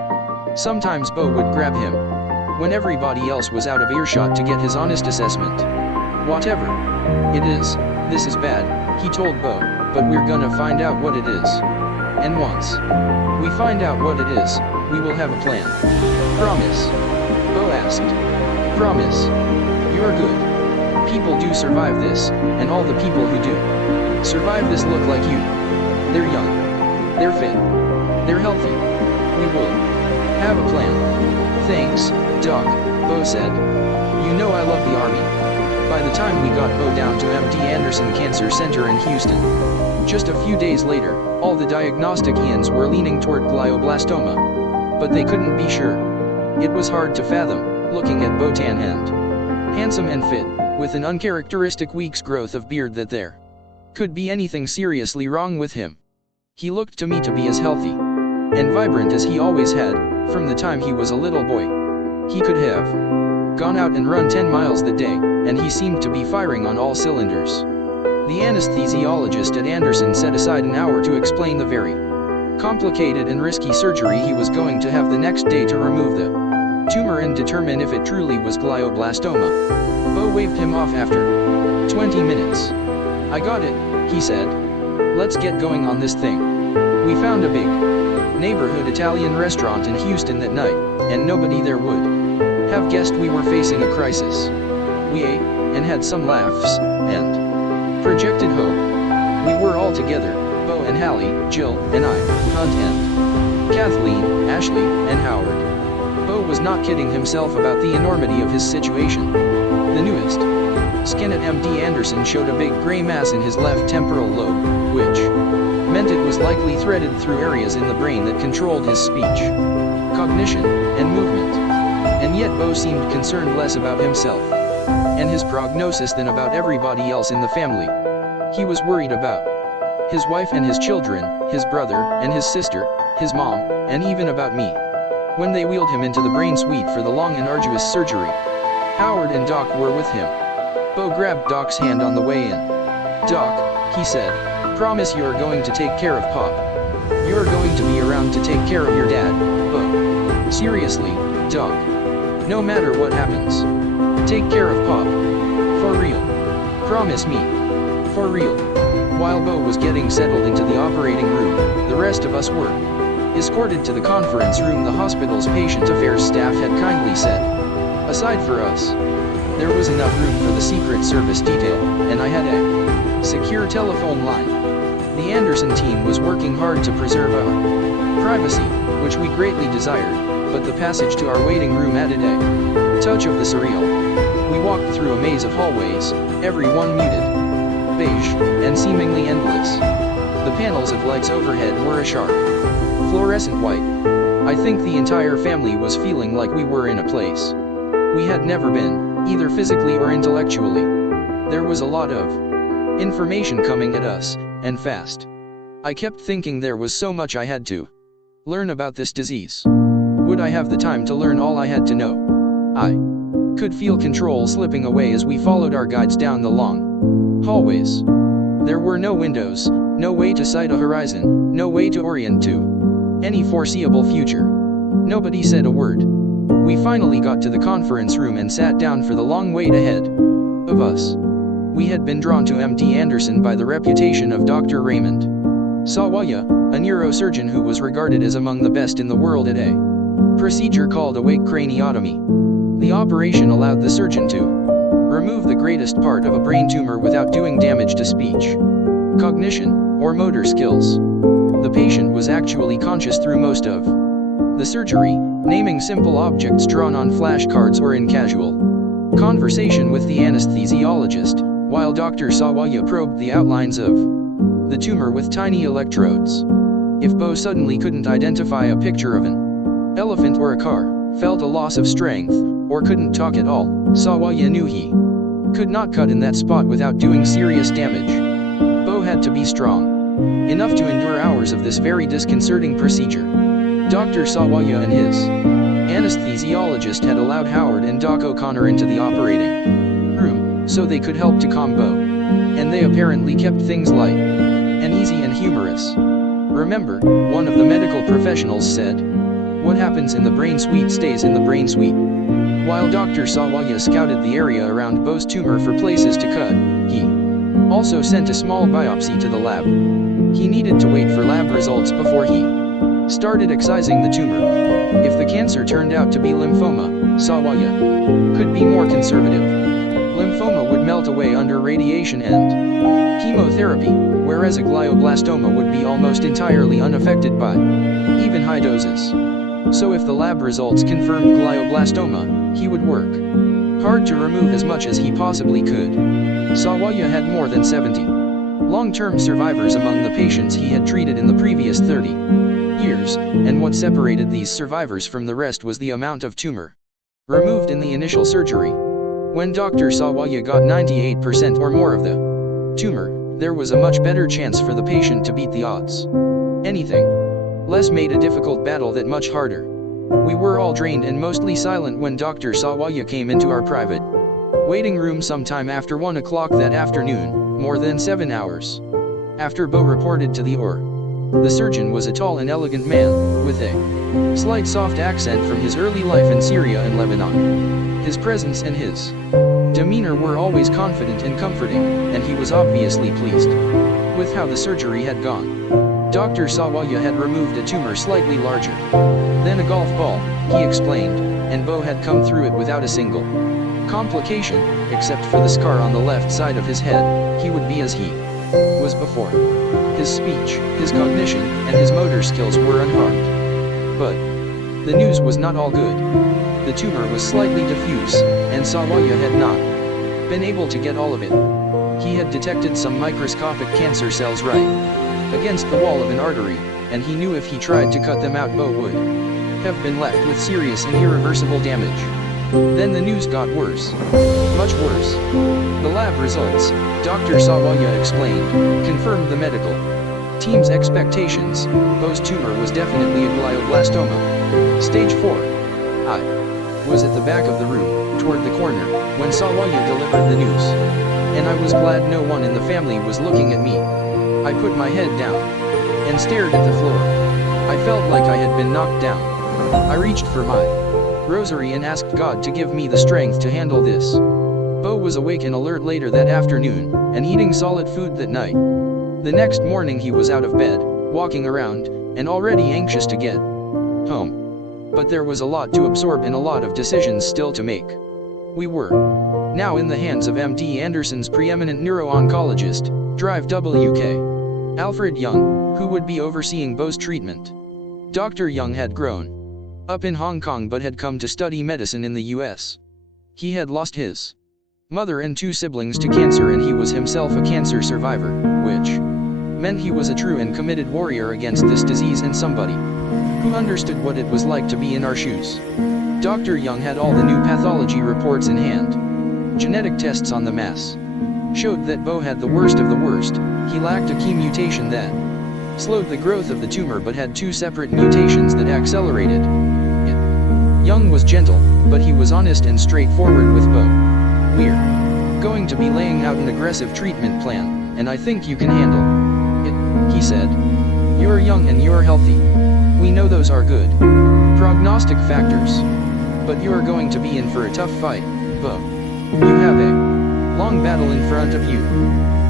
Sometimes Bo would grab him when everybody else was out of earshot to get his honest assessment. "Whatever it is, this is bad," he told Bo, "but we're gonna find out what it is. And once we find out what it is, we will have a plan. Promise?" Bo asked. "Promise. You're good. People do survive this, and all the people who do survive this look like you. They're young. They're fit. They're healthy. We will have a plan." "Thanks, Doc," Bo said. "You know I love the Army." By the time we got Bo down to MD Anderson Cancer Center in Houston, just a few days later, all the diagnostic hands were leaning toward glioblastoma. But they couldn't be sure. It was hard to fathom, looking at Bo tan and handsome and fit, with an uncharacteristic week's growth of beard, that there could be anything seriously wrong with him. He looked to me to be as healthy and vibrant as he always had, from the time he was a little boy. He could have gone out and run 10 miles that day, and he seemed to be firing on all cylinders. The anesthesiologist at Anderson set aside an hour to explain the very complicated and risky surgery he was going to have the next day to remove the tumor and determine if it truly was glioblastoma. Bo waved him off after 20 minutes. "I got it," he said. "Let's get going on this thing." We found a big neighborhood Italian restaurant in Houston that night, and nobody there would have guessed we were facing a crisis. We ate, and had some laughs, and projected hope. We were all together, Bo and Hallie, Jill, and I, Hunt and Kathleen, Ashley, and Howard. Bo was not kidding himself about the enormity of his situation. The newest scan at MD Anderson showed a big gray mass in his left temporal lobe, which meant it was likely threaded through areas in the brain that controlled his speech, cognition, and movement. And yet Bo seemed concerned less about himself and his prognosis than about everybody else in the family. He was worried about his wife and his children, his brother and his sister, his mom, and even about me. When they wheeled him into the brain suite for the long and arduous surgery, Howard and Doc were with him. Bo grabbed Doc's hand on the way in. "Doc," he said, "promise you're going to take care of Pop. You're going to be around to take care of your dad, Bo. Seriously, Doc. No matter what happens. Take care of Pop. For real. Promise me. For real." While Bo was getting settled into the operating room, the rest of us were escorted to the conference room the hospital's patient affairs staff had kindly said. Aside for us, there was enough room for the Secret Service detail, and I had a secure telephone line. The Anderson team was working hard to preserve our privacy, which we greatly desired, but the passage to our waiting room added a touch of the surreal. We walked through a maze of hallways, every one muted, beige, and seemingly endless. The panels of lights overhead were a sharp, fluorescent white. I think the entire family was feeling like we were in a place we had never been, either physically or intellectually. There was a lot of information coming at us, and fast. I kept thinking there was so much I had to learn about this disease. Would I have the time to learn all I had to know? I could feel control slipping away as we followed our guides down the long hallways. There were no windows, no way to sight a horizon, no way to orient to any foreseeable future. Nobody said a word. We finally got to the conference room and sat down for the long wait ahead of us. We had been drawn to MD Anderson by the reputation of Dr. Raymond Sawaya, a neurosurgeon who was regarded as among the best in the world at a procedure called awake craniotomy. The operation allowed the surgeon to remove the greatest part of a brain tumor without doing damage to speech, cognition, or motor skills. The patient was actually conscious through most of the surgery, naming simple objects drawn on flashcards or in casual conversation with the anesthesiologist, while Dr. Sawaya probed the outlines of the tumor with tiny electrodes. If Bo suddenly couldn't identify a picture of an elephant or a car, felt a loss of strength, or couldn't talk at all, Sawaya knew he could not cut in that spot without doing serious damage. Bo had to be strong enough to endure hours of this very disconcerting procedure. Dr. Sawaya and his anesthesiologist had allowed Howard and Doc O'Connor into the operating room, so they could help to calm Bo. And they apparently kept things light and easy and humorous. "Remember," one of the medical professionals said, "what happens in the brain suite stays in the brain suite." While Dr. Sawaya scouted the area around Bo's tumor for places to cut, he also sent a small biopsy to the lab. He needed to wait for lab results before he started excising the tumor. If the cancer turned out to be lymphoma, Sawaya could be more conservative. Lymphoma would melt away under radiation and chemotherapy, whereas a glioblastoma would be almost entirely unaffected by even high doses. So if the lab results confirmed glioblastoma, he would work hard to remove as much as he possibly could. Sawaya had more than 70 long-term survivors among the patients he had treated in the previous 30 years, and what separated these survivors from the rest was the amount of tumor removed in the initial surgery. When Dr. Sawaya got 98% or more of the tumor, there was a much better chance for the patient to beat the odds. Anything less made a difficult battle that much harder. We were all drained and mostly silent when Dr. Sawaya came into our private waiting room sometime after 1 o'clock that afternoon, more than 7 hours after Bo reported to the OR. The surgeon was a tall and elegant man, with a slight soft accent from his early life in Syria and Lebanon. His presence and his demeanor were always confident and comforting, and he was obviously pleased with how the surgery had gone. Dr. Sawaya had removed a tumor slightly larger than a golf ball, he explained, and Bo had come through it without a single complication, except for the scar on the left side of his head. He would be as he was before. His speech, his cognition, and his motor skills were unharmed. But the news was not all good. The tumor was slightly diffuse, and Sawaya had not been able to get all of it. He had detected some microscopic cancer cells right against the wall of an artery, and he knew if he tried to cut them out, Bo would have been left with serious and irreversible damage. Then the news got worse. Much worse. The lab results, Dr. Sawaya explained, confirmed the medical team's expectations. Bo's tumor was definitely a glioblastoma. Stage 4. I was at the back of the room, toward the corner, when Sawaya delivered the news. And I was glad no one in the family was looking at me. I put my head down and stared at the floor. I felt like I had been knocked down. I reached for my rosary and asked God to give me the strength to handle this. Bo was awake and alert later that afternoon, and eating solid food that night. The next morning he was out of bed, walking around, and already anxious to get home. But there was a lot to absorb and a lot of decisions still to make. We were now in the hands of MD Anderson's preeminent neuro-oncologist, Drive WK. Alfred Young, who would be overseeing Bo's treatment. Dr. Young had grown up in Hong Kong but had come to study medicine in the US. He had lost his mother and 2 siblings to cancer, and he was himself a cancer survivor, which meant he was a true and committed warrior against this disease and somebody who understood what it was like to be in our shoes. Dr. Young had all the new pathology reports in hand. Genetic tests on the mass showed that Bo had the worst of the worst. He lacked a key mutation that slowed the growth of the tumor but had 2 separate mutations that accelerated it. Young was gentle, but he was honest and straightforward with Bo. We're going to be laying out an aggressive treatment plan, and I think you can handle it, he said. You're young and you're healthy. We know those are good prognostic factors. But you're going to be in for a tough fight, Bo. You have a long battle in front of you.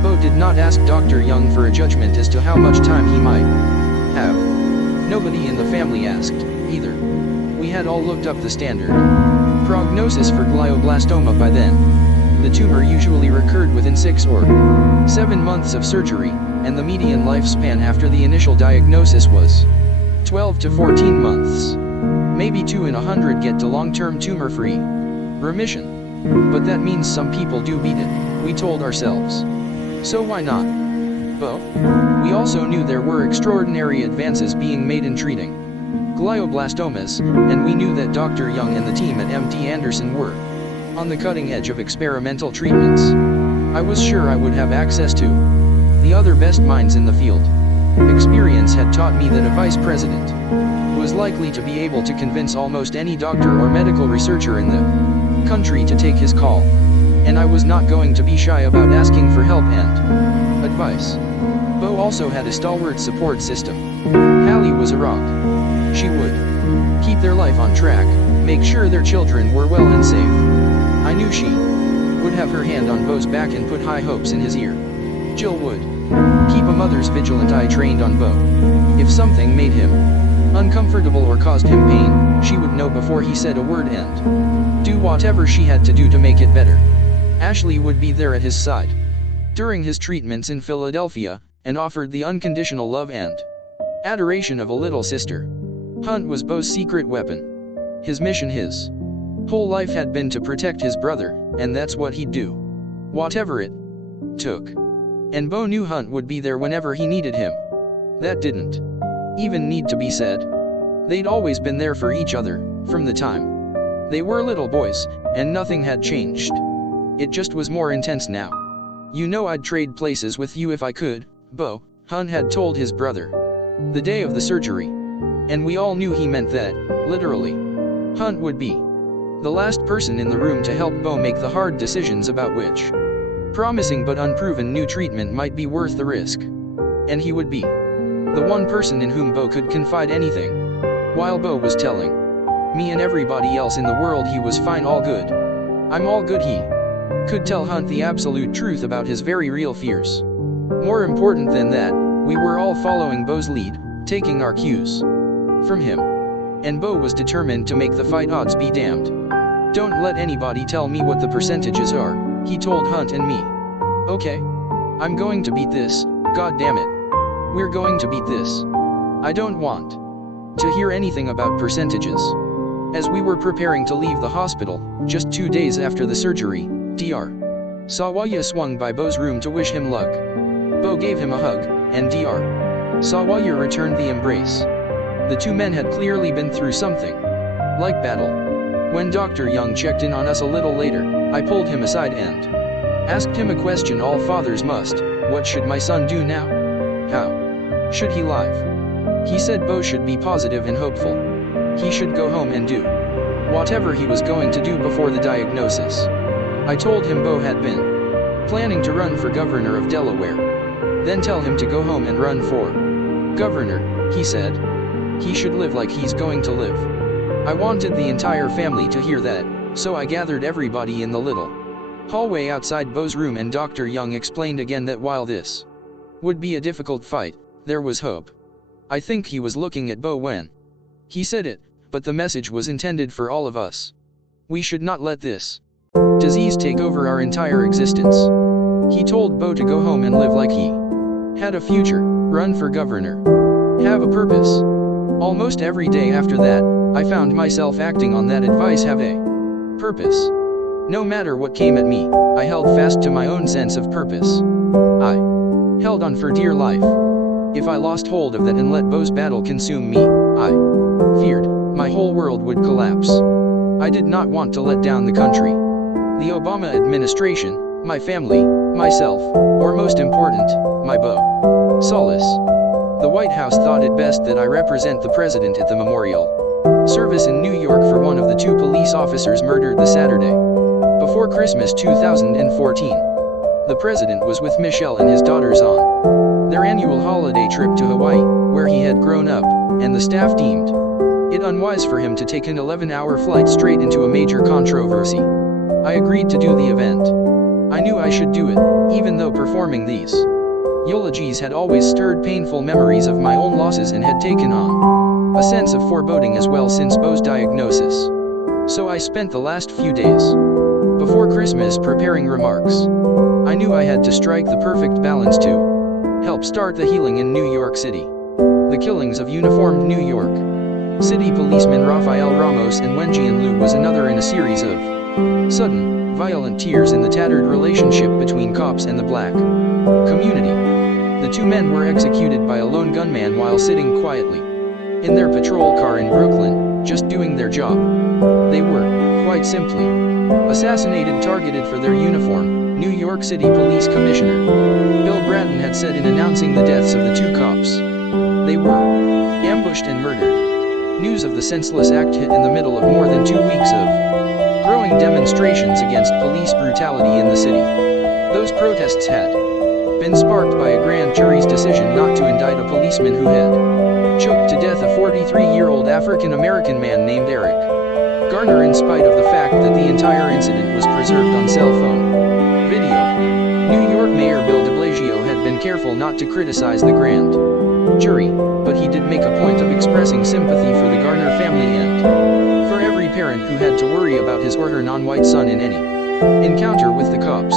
Bo did not ask Dr. Young for a judgment as to how much time he might have. Nobody in the family asked, either. We had all looked up the standard prognosis for glioblastoma by then. The tumor usually recurred within 6 or 7 months of surgery, and the median lifespan after the initial diagnosis was 12 to 14 months. Maybe 2 in 100 get to long-term tumor-free remission. But that means some people do beat it, we told ourselves. So why not Bo? We also knew there were extraordinary advances being made in treating glioblastomas, and we knew that Dr. Young and the team at MD Anderson were on the cutting edge of experimental treatments. I was sure I would have access to the other best minds in the field. Experience had taught me that a vice president was likely to be able to convince almost any doctor or medical researcher in the country to take his call. And I was not going to be shy about asking for help and advice. Bo also had a stalwart support system. Hallie was a rock. She would keep their life on track, make sure their children were well and safe. I knew she would have her hand on Bo's back and put high hopes in his ear. Jill would keep a mother's vigilant eye trained on Bo. If something made him uncomfortable or caused him pain, she would know before he said a word and do whatever she had to do to make it better. Ashley would be there at his side during his treatments in Philadelphia, and offered the unconditional love and adoration of a little sister. Hunt was Bo's secret weapon. His mission, his whole life had been to protect his brother, and that's what he'd do. Whatever it took. And Bo knew Hunt would be there whenever he needed him. That didn't even need to be said. They'd always been there for each other, from the time they were little boys, and nothing had changed. It just was more intense now. You know I'd trade places with you if I could, Bo, Hunt had told his brother the day of the surgery. And we all knew he meant that, literally. Hunt would be the last person in the room to help Bo make the hard decisions about which promising but unproven new treatment might be worth the risk. And he would be the one person in whom Bo could confide anything. While Bo was telling me and everybody else in the world he was fine, all good. I'm all good, he could tell Hunt the absolute truth about his very real fears. More important than that, we were all following Bo's lead, taking our cues from him. And Bo was determined to make the fight odds be damned. Don't let anybody tell me what the percentages are, he told Hunt and me. Okay. I'm going to beat this, god damn it. We're going to beat this. I don't want to hear anything about percentages. As we were preparing to leave the hospital, just 2 days after the surgery, Dr. Sawaya swung by Bo's room to wish him luck. Bo gave him a hug, and Dr. Sawaya returned the embrace. The two men had clearly been through something. Like battle. When Dr. Young checked in on us a little later, I pulled him aside and asked him a question all fathers must: what should my son do now? How should he live? He said Bo should be positive and hopeful. He should go home and do whatever he was going to do before the diagnosis. I told him Bo had been planning to run for governor of Delaware. Then tell him to go home and run for governor, he said. He should live like he's going to live. I wanted the entire family to hear that, so I gathered everybody in the little hallway outside Bo's room, and Dr. Young explained again that while this would be a difficult fight, there was hope. I think he was looking at Bo when he said it, but the message was intended for all of us. We should not let this disease take over our entire existence. He told Bo to go home and live like he had a future, run for governor, have a purpose. Almost every day after that, I found myself acting on that advice: have a purpose. No matter what came at me, I held fast to my own sense of purpose. I held on for dear life. If I lost hold of that and let Bo's battle consume me, I feared my whole world would collapse. I did not want to let down the country, the Obama administration, my family, myself, or most important, my Bo. Solace. The White House thought it best that I represent the president at the memorial service in New York for one of the 2 police officers murdered the Saturday before Christmas 2014. The president was with Michelle and his daughters on their annual holiday trip to Hawaii, where he had grown up, and the staff deemed it unwise for him to take an 11-hour flight straight into a major controversy. I agreed to do the event. I knew I should do it, even though performing these eulogies had always stirred painful memories of my own losses and had taken on a sense of foreboding as well since Bo's diagnosis. So I spent the last few days before Christmas preparing remarks. I knew I had to strike the perfect balance to help start the healing in New York City. The killings of uniformed New York City policemen Rafael Ramos and Wenjian Liu was another in a series of sudden, violent tears in the tattered relationship between cops and the black community. The 2 men were executed by a lone gunman while sitting quietly in their patrol car in Brooklyn, just doing their job. They were, quite simply, assassinated, targeted for their uniform, New York City Police Commissioner Bill Bratton had said in announcing the deaths of the 2 cops. They were ambushed and murdered. News of the senseless act hit in the middle of more than 2 weeks of growing demonstrations against police brutality in the city. Those protests had been sparked by a grand jury's decision not to indict a policeman who had choked to death a 43-year-old African-American man named Eric Garner, in spite of the fact that the entire incident was preserved on cell phone video. New York Mayor Bill de Blasio had been careful not to criticize the grand jury, but he did make a point of expressing sympathy for the Garner family and for every parent who had to worry about his or her non-white son in any encounter with the cops.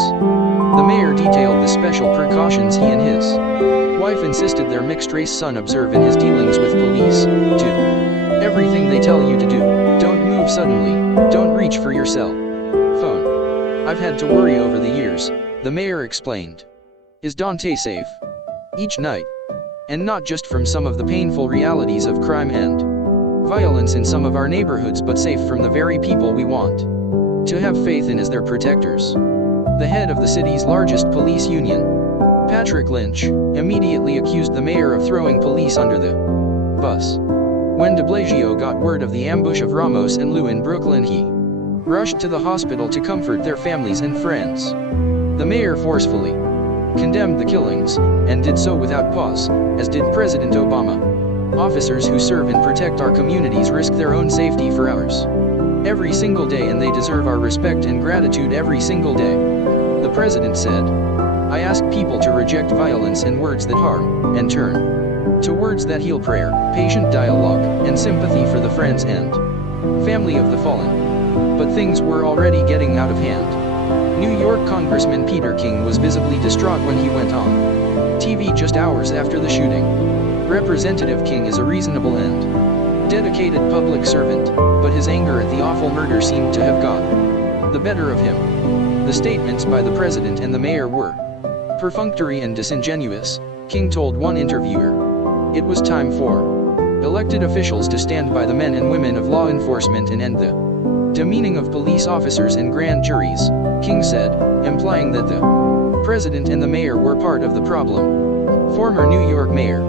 The mayor detailed the special precautions he and his wife insisted their mixed-race son observe in his dealings with police. Do everything they tell you to do. Don't move suddenly. Don't reach for your cell phone. I've had to worry over the years, the mayor explained. Is Dante safe? Each night. And not just from some of the painful realities of crime and violence in some of our neighborhoods, but safe from the very people we want to have faith in as their protectors. The head of the city's largest police union, Patrick Lynch, immediately accused the mayor of throwing police under the bus. When de Blasio got word of the ambush of Ramos and Liu in Brooklyn, he rushed to the hospital to comfort their families and friends. The mayor forcefully condemned the killings, and did so without pause, as did President Obama. Officers who serve and protect our communities risk their own safety for ours every single day, and they deserve our respect and gratitude every single day. The president said, I ask people to reject violence and words that harm, and turn to words that heal: prayer, patient dialogue, and sympathy for the friends and family of the fallen. But things were already getting out of hand. New York Congressman Peter King was visibly distraught when he went on TV just hours after the shooting. Representative King is a reasonable and dedicated public servant, but his anger at the awful murder seemed to have got the better of him. The statements by the president and the mayor were perfunctory and disingenuous, King told one interviewer. It was time for elected officials to stand by the men and women of law enforcement and end the demeaning of police officers and grand juries, King said, implying that the president and the mayor were part of the problem. Former New York Mayor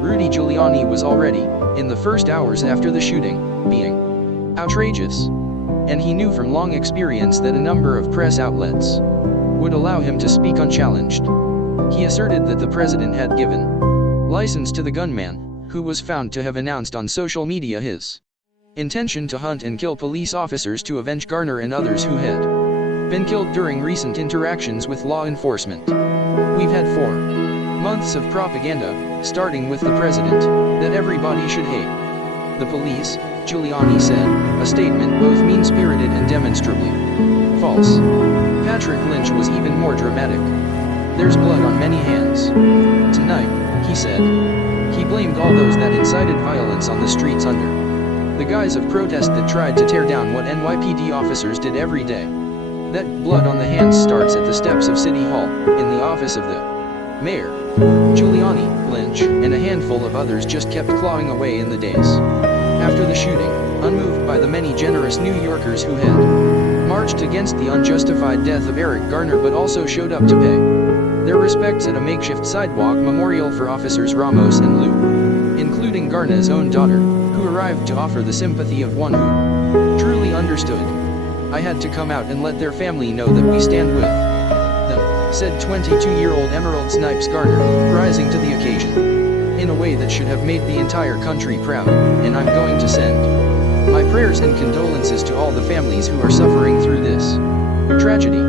Rudy Giuliani was already, in the first hours after the shooting, being outrageous. And he knew from long experience that a number of press outlets would allow him to speak unchallenged. He asserted that the president had given license to the gunman, who was found to have announced on social media his intention to hunt and kill police officers to avenge Garner and others who had been killed during recent interactions with law enforcement. We've had 4 months of propaganda, starting with the president, that everybody should hate the police, Giuliani said, a statement both mean-spirited and demonstrably false. Patrick Lynch was even more dramatic. There's blood on many hands tonight, he said. He blamed all those that incited violence on the streets under the guise of protest that tried to tear down what NYPD officers did every day. That blood on the hands starts at the steps of City Hall, in the office of the mayor. Giuliani, Lynch, and a handful of others just kept clawing away in the days after the shooting, unmoved by the many generous New Yorkers who had marched against the unjustified death of Eric Garner but also showed up to pay their respects at a makeshift sidewalk memorial for officers Ramos and Liu, including Garner's own daughter, who arrived to offer the sympathy of one who truly understood. I had to come out and let their family know that we stand with them, said 22-year-old Emerald Snipes Garner, rising to the occasion in a way that should have made the entire country proud, and I'm going to send my prayers and condolences to all the families who are suffering through this tragedy.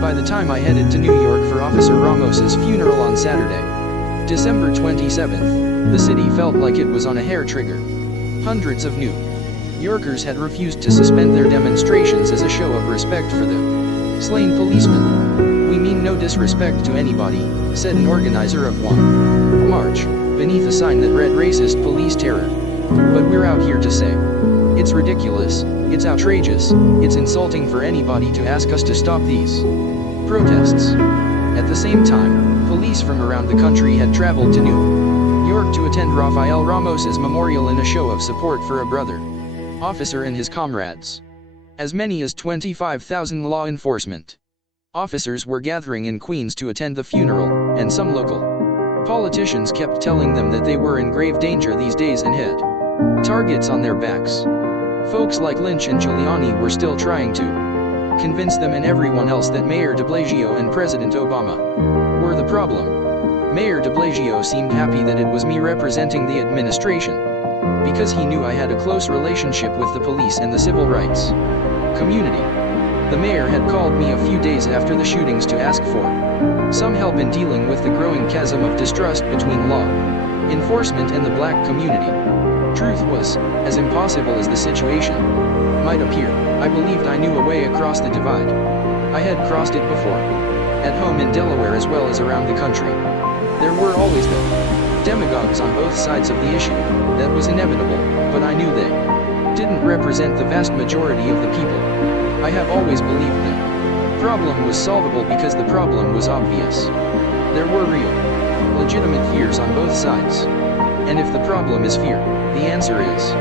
By the time I headed to New York for Officer Ramos's funeral on Saturday, December 27th, the city felt like it was on a hair trigger. Hundreds of New Yorkers had refused to suspend their demonstrations as a show of respect for the slain policemen. We mean no disrespect to anybody, said an organizer of one march, beneath a sign that read racist police terror. But we're out here to say, it's ridiculous, it's outrageous, it's insulting for anybody to ask us to stop these protests. At the same time, police from around the country had traveled to New York to attend Rafael Ramos's memorial in a show of support for a brother officer and his comrades. As many as 25,000 law enforcement officers were gathering in Queens to attend the funeral, and some local politicians kept telling them that they were in grave danger these days and had targets on their backs. Folks like Lynch and Giuliani were still trying to convince them and everyone else that Mayor de Blasio and President Obama were the problem. Mayor de Blasio seemed happy that it was me representing the administration, because he knew I had a close relationship with the police and the civil rights community. The mayor had called me a few days after the shootings to ask for some help in dealing with the growing chasm of distrust between law enforcement and the black community. Truth was, as impossible as the situation might appear, I believed I knew a way across the divide. I had crossed it before, at home in Delaware as well as around the country. There were always the demagogues on both sides of the issue. That was inevitable, but I knew they didn't represent the vast majority of the people. I have always believed the problem was solvable because the problem was obvious. There were real, legitimate fears on both sides. And if the problem is fear, the answer is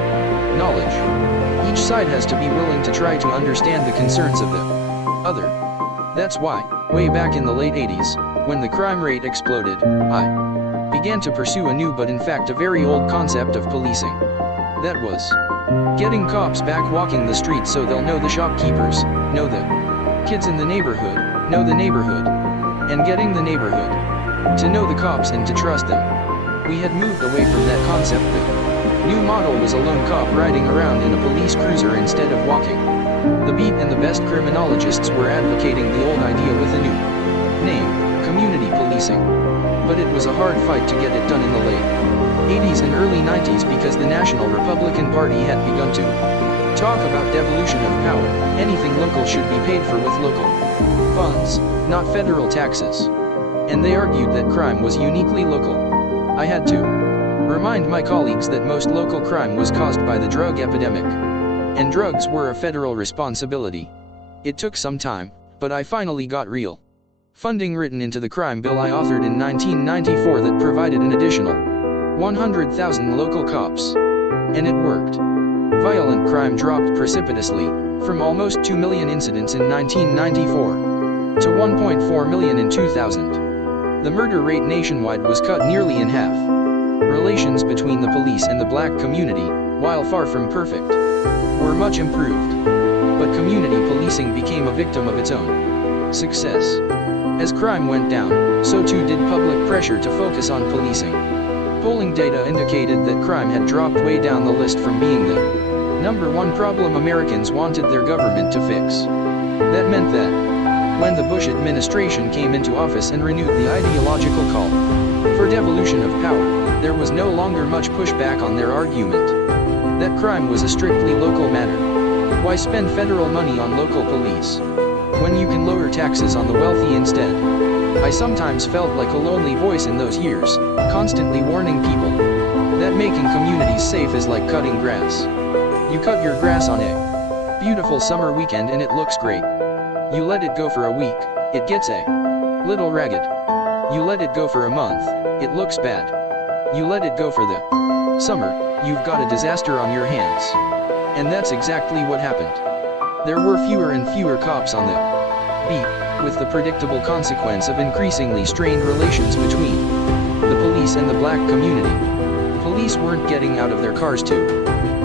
knowledge. Each side has to be willing to try to understand the concerns of the other. That's why, way back in the late 80s, when the crime rate exploded, I began to pursue a new but in fact a very old concept of policing. That was getting cops back walking the streets so they'll know the shopkeepers, know the kids in the neighborhood, know the neighborhood, and getting the neighborhood to know the cops and to trust them. We had moved away from that concept. The new model was a lone cop riding around in a police cruiser instead of walking the beat, and the best criminologists were advocating the old idea with a new name, community policing. But it was a hard fight to get it done in the late 80s and early 90s because the National Republican Party had begun to talk about devolution of power. Anything local should be paid for with local funds, not federal taxes. And they argued that crime was uniquely local. I had to Remind my colleagues that most local crime was caused by the drug epidemic. And drugs were a federal responsibility. It took some time, but I finally got real funding written into the crime bill I authored in 1994 that provided an additional 100,000 local cops. And it worked. Violent crime dropped precipitously, from almost 2 million incidents in 1994 to 1.4 million in 2000. The murder rate nationwide was cut nearly in half. Relations between the police and the black community, while far from perfect, were much improved. But community policing became a victim of its own success. As crime went down, so too did public pressure to focus on policing. Polling data indicated that crime had dropped way down the list from being the #1 problem Americans wanted their government to fix. That meant that, when the Bush administration came into office and renewed the ideological call for devolution of power, there was no longer much pushback on their argument that crime was a strictly local matter. Why spend federal money on local police when you can lower taxes on the wealthy instead? I sometimes felt like a lonely voice in those years, constantly warning people that making communities safe is like cutting grass. You cut your grass on a beautiful summer weekend and it looks great. You let it go for a week, it gets a little ragged. You let it go for a month, it looks bad. You let it go for the summer, you've got a disaster on your hands. And that's exactly what happened. There were fewer and fewer cops on the beat, with the predictable consequence of increasingly strained relations between the police and the black community. Police weren't getting out of their cars to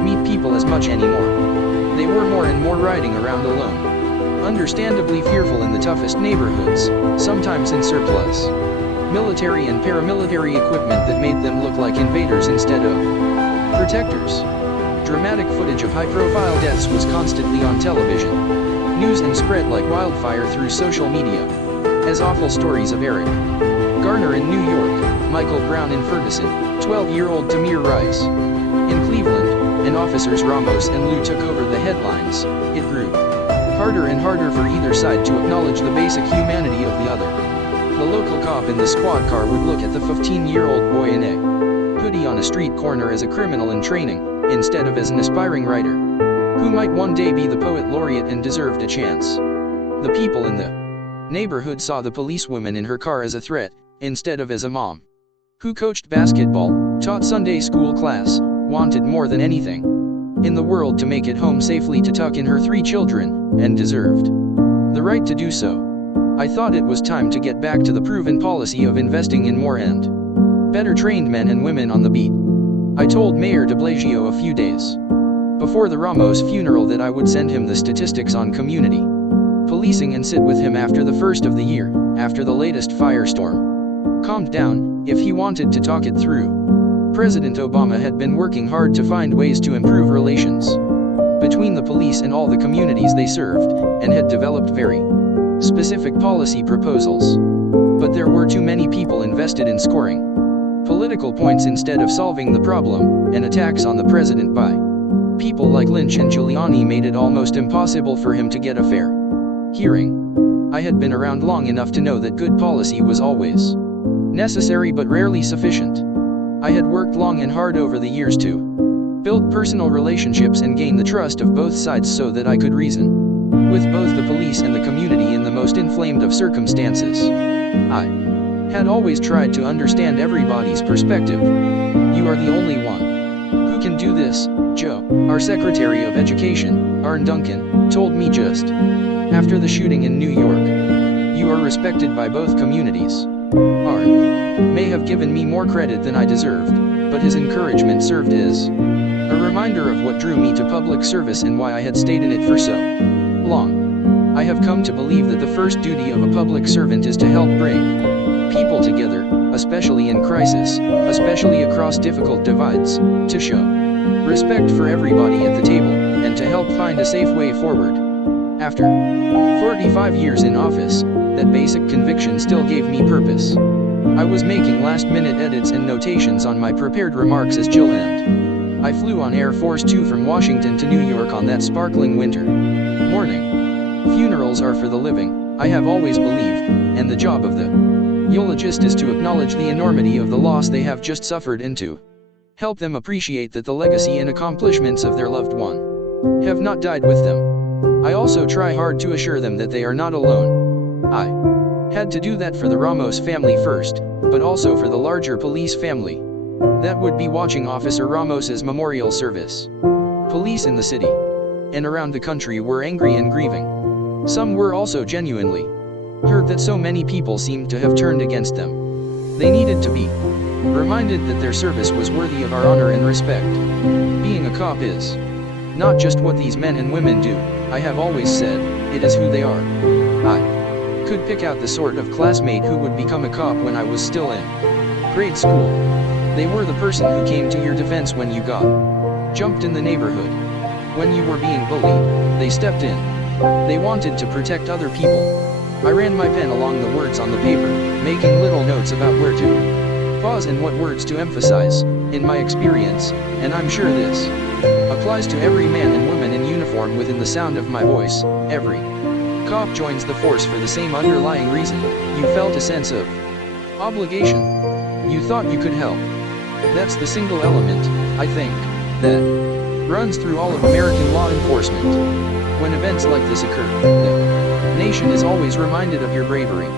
meet people as much anymore. They were more and more riding around alone, understandably fearful in the toughest neighborhoods, sometimes in surplus military and paramilitary equipment that made them look like invaders instead of protectors. Dramatic footage of high-profile deaths was constantly on television, news, and spread like wildfire through social media, as awful stories of Eric Garner in New York, Michael Brown in Ferguson, 12-year-old Tamir Rice in Cleveland, and officers Ramos and Liu took over the headlines. It grew harder and harder for either side to acknowledge the basic humanity of the other. The local cop in the squad car would look at the 15-year-old boy in a hoodie on a street corner as a criminal in training, instead of as an aspiring writer who might one day be the poet laureate and deserved a chance. The people in the neighborhood saw the policewoman in her car as a threat, instead of as a mom who coached basketball, taught Sunday school class, wanted more than anything in the world to make it home safely to tuck in her 3 children, and deserved the right to do so. I thought it was time to get back to the proven policy of investing in more and better trained men and women on the beat. I told Mayor de Blasio a few days before the Ramos funeral that I would send him the statistics on community policing and sit with him after the first of the year, after the latest firestorm calmed down, if he wanted to talk it through. President Obama had been working hard to find ways to improve relations between the police and all the communities they served, and had developed very specific policy proposals. But there were too many people invested in scoring political points instead of solving the problem, and attacks on the president by people like Lynch and Giuliani made it almost impossible for him to get a fair hearing. I had been around long enough to know that good policy was always necessary but rarely sufficient. I had worked long and hard over the years to build personal relationships and gain the trust of both sides so that I could reason with both the police and the community in the most inflamed of circumstances. I had always tried to understand everybody's perspective. You are the only one who can do this, Joe, our Secretary of Education, Arne Duncan, told me just after the shooting in New York. You are respected by both communities. Arne may have given me more credit than I deserved, but his encouragement served as a reminder of what drew me to public service and why I had stayed in it for so long. I have come to believe that the first duty of a public servant is to help bring people together, especially in crisis, especially across difficult divides, to show respect for everybody at the table, and to help find a safe way forward. After 45 years in office, that basic conviction still gave me purpose. I was making last-minute edits and notations on my prepared remarks as Jill and I flew on Air Force 2 from Washington to New York on that sparkling winter morning. Funerals are for the living, I have always believed, and the job of the eulogist is to acknowledge the enormity of the loss they have just suffered and to Help them appreciate that the legacy and accomplishments of their loved one have not died with them. I also try hard to assure them that they are not alone. I had to do that for the Ramos family first, but also for the larger police family. That would be watching Officer Ramos's memorial service. Police in the city and around the country were angry and grieving. Some were also genuinely hurt that so many people seemed to have turned against them. They needed to be reminded that their service was worthy of our honor and respect. Being a cop is not just what these men and women do, I have always said, it is who they are. I could pick out the sort of classmate who would become a cop when I was still in grade school. They were the person who came to your defense when you got jumped in the neighborhood. When you were being bullied, they stepped in. They wanted to protect other people. I ran my pen along the words on the paper, making little notes about where to pause and what words to emphasize, in my experience, and I'm sure this applies to every man and woman in uniform within the sound of my voice. Every cop joins the force for the same underlying reason. You felt a sense of obligation. You thought you could help. That's the single element, I think, that runs through all of American law enforcement. When events like this occur, the nation is always reminded of your bravery.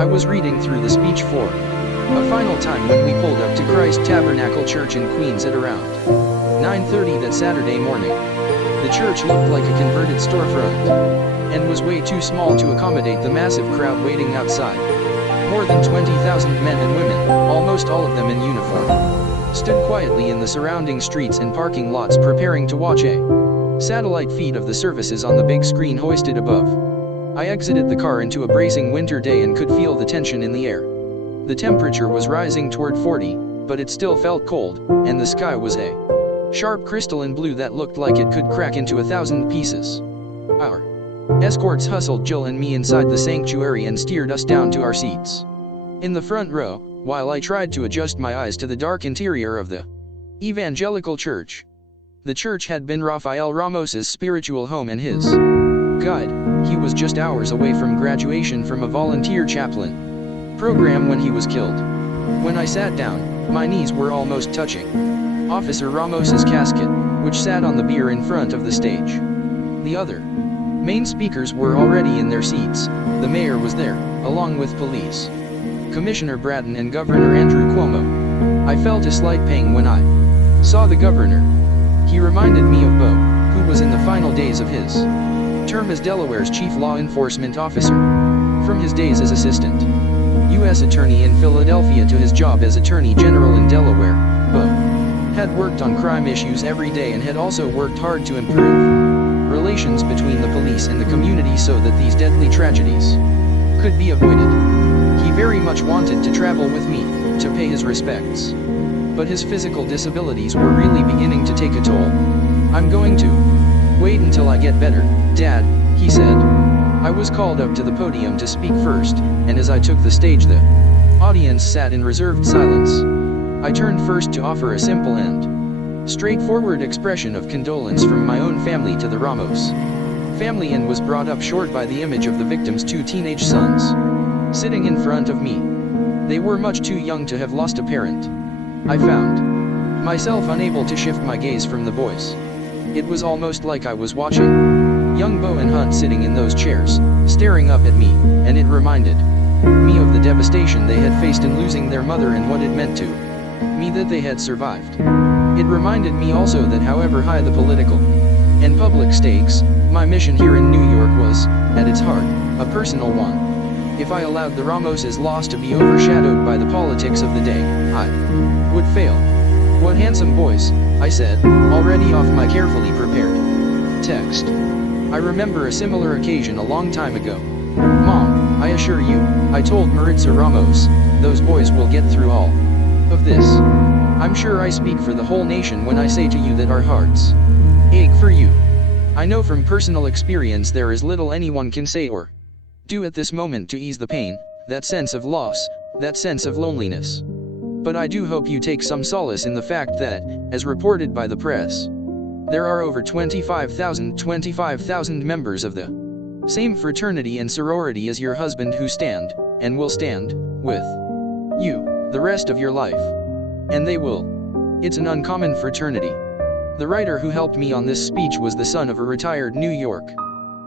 I was reading through the speech for a final time when we pulled up to Christ Tabernacle Church in Queens at around 9:30 that Saturday morning. The church looked like a converted storefront, and was way too small to accommodate the massive crowd waiting outside. More than 20,000 men and women, almost all of them in uniform, stood quietly in the surrounding streets and parking lots preparing to watch a satellite feed of the services on the big screen hoisted above. I exited the car into a bracing winter day and could feel the tension in the air. The temperature was rising toward 40, but it still felt cold, and the sky was a sharp crystalline blue that looked like it could crack into 1,000 pieces. Our escorts hustled Jill and me inside the sanctuary and steered us down to our seats in the front row, while I tried to adjust my eyes to the dark interior of the evangelical church. The church had been Rafael Ramos's spiritual home and his guide. He was just hours away from graduation from a volunteer chaplain program when he was killed. When I sat down, my knees were almost touching Officer Ramos's casket, which sat on the bier in front of the stage. The other main speakers were already in their seats. The mayor was there, along with police Commissioner Bratton and Governor Andrew Cuomo. I felt a slight pang when I saw the governor. He reminded me of Bo, who was in the final days of his term as Delaware's chief law enforcement officer. From his days as assistant U.S. attorney in Philadelphia to his job as attorney general in Delaware, Bo had worked on crime issues every day and had also worked hard to improve relations between the police and the community so that these deadly tragedies could be avoided. He very much wanted to travel with me, to pay his respects. But his physical disabilities were really beginning to take a toll. I'm going to wait until I get better, Dad, he said. I was called up to the podium to speak first, and as I took the stage the audience sat in reserved silence. I turned first to offer a simple and straightforward expression of condolence from my own family to the Ramos family, and was brought up short by the image of the victim's 2 teenage sons sitting in front of me. They were much too young to have lost a parent. I found myself unable to shift my gaze from the boys. It was almost like I was watching young Bo and Hunt sitting in those chairs, staring up at me, and it reminded me of the devastation they had faced in losing their mother and what it meant to me that they had survived. It reminded me also that however high the political and public stakes, my mission here in New York was, at its heart, a personal one. If I allowed the Ramoses' loss to be overshadowed by the politics of the day, I would fail. What handsome boys, I said, already off my carefully prepared text. I remember a similar occasion a long time ago. Mom, I assure you, I told Maritza Ramos, those boys will get through all of this. I'm sure I speak for the whole nation when I say to you that our hearts ache for you. I know from personal experience there is little anyone can say or do at this moment to ease the pain, that sense of loss, that sense of loneliness. But I do hope you take some solace in the fact that, as reported by the press, there are over 25,000 members of the same fraternity and sorority as your husband who stand, and will stand, with you, the rest of your life. And they will It's an uncommon fraternity. The writer who helped me on this speech was the son of a retired New York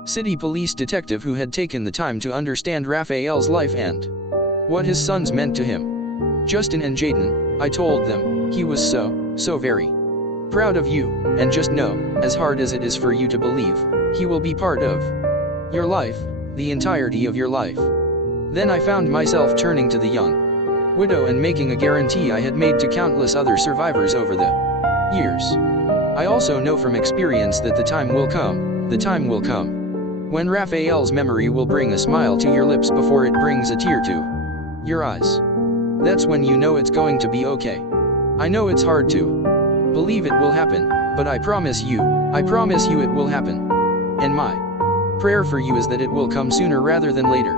City police detective who had taken the time to understand Raphael's life and what his sons meant to him. Justin and Jaden, I told them, he was so very proud of you, and just know, as hard as it is for you to believe, he will be part of your life, the entirety of your life. Then I found myself turning to the young widow and making a guarantee I had made to countless other survivors over the years. I also know from experience that the time will come, when Raphael's memory will bring a smile to your lips before it brings a tear to your eyes. That's when you know it's going to be okay. I know it's hard to believe it will happen, but I promise you it will happen. And my prayer for you is that it will come sooner rather than later.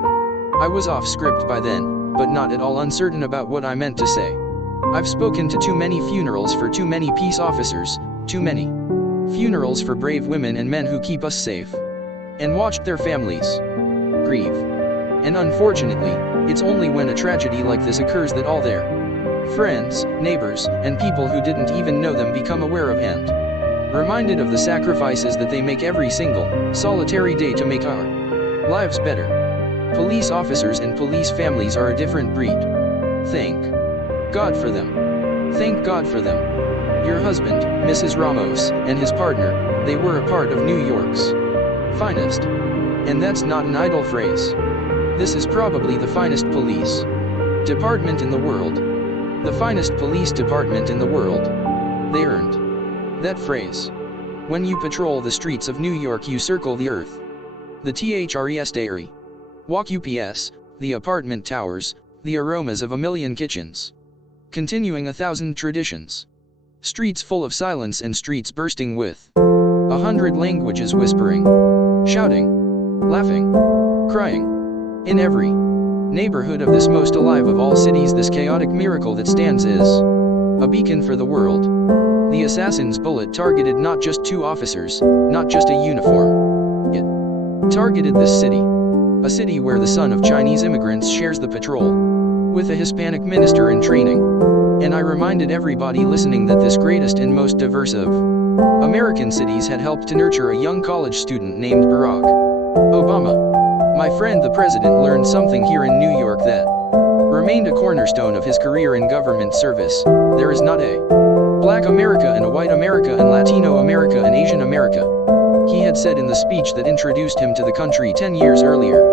I was off script by then, but not at all uncertain about what I meant to say. I've spoken to too many funerals for too many peace officers, too many funerals for brave women and men who keep us safe, and watched their families grieve. And unfortunately, it's only when a tragedy like this occurs that all their friends, neighbors, and people who didn't even know them become aware of and reminded of the sacrifices that they make every single, solitary day to make our lives better. Police officers and police families are a different breed. Thank God for them. Thank God for them. Your husband, Mrs. Ramos, and his partner, they were a part of New York's finest. And that's not an idle phrase. This is probably the finest police department in the world. The finest police department in the world. They earned that phrase. When you patrol the streets of New York, you circle the earth. The THRES dairy. Walk UPS, the apartment towers, the aromas of a million kitchens. Continuing 1,000 traditions. Streets full of silence and streets bursting with 100 languages whispering, shouting, laughing, crying. In every neighborhood of this most alive of all cities, this chaotic miracle that stands as a beacon for the world. The assassin's bullet targeted not just 2 officers, not just a uniform. It targeted this city. A city where the son of Chinese immigrants shares the patrol with a Hispanic minister in training. And I reminded everybody listening that this greatest and most diverse of American cities had helped to nurture a young college student named Barack Obama. My friend the president learned something here in New York that remained a cornerstone of his career in government service. There is not a Black America and a White America and Latino America and Asian America, he had said in the speech that introduced him to the country 10 years earlier.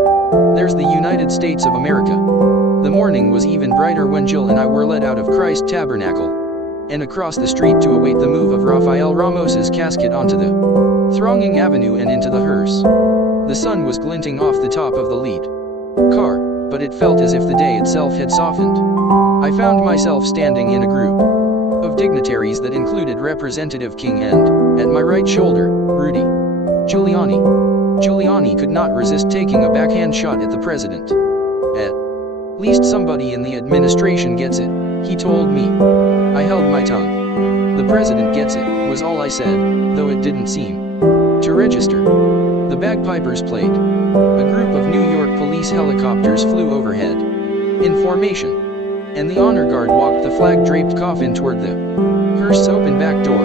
There's the United States of America. The morning was even brighter when Jill and I were led out of Christ Tabernacle and across the street to await the move of Rafael Ramos's casket onto the thronging avenue and into the hearse. The sun was glinting off the top of the lead car, but it felt as if the day itself had softened. I found myself standing in a group of dignitaries that included Representative King and, at my right shoulder, Rudy Giuliani. Giuliani could not resist taking a backhand shot at the president. At least somebody in the administration gets it, he told me. I held my tongue. The president gets it, was all I said, though it didn't seem to register. The bagpipers played. A group of New York police helicopters flew overhead in formation, and the honor guard walked the flag-draped coffin toward the hearse's open back door.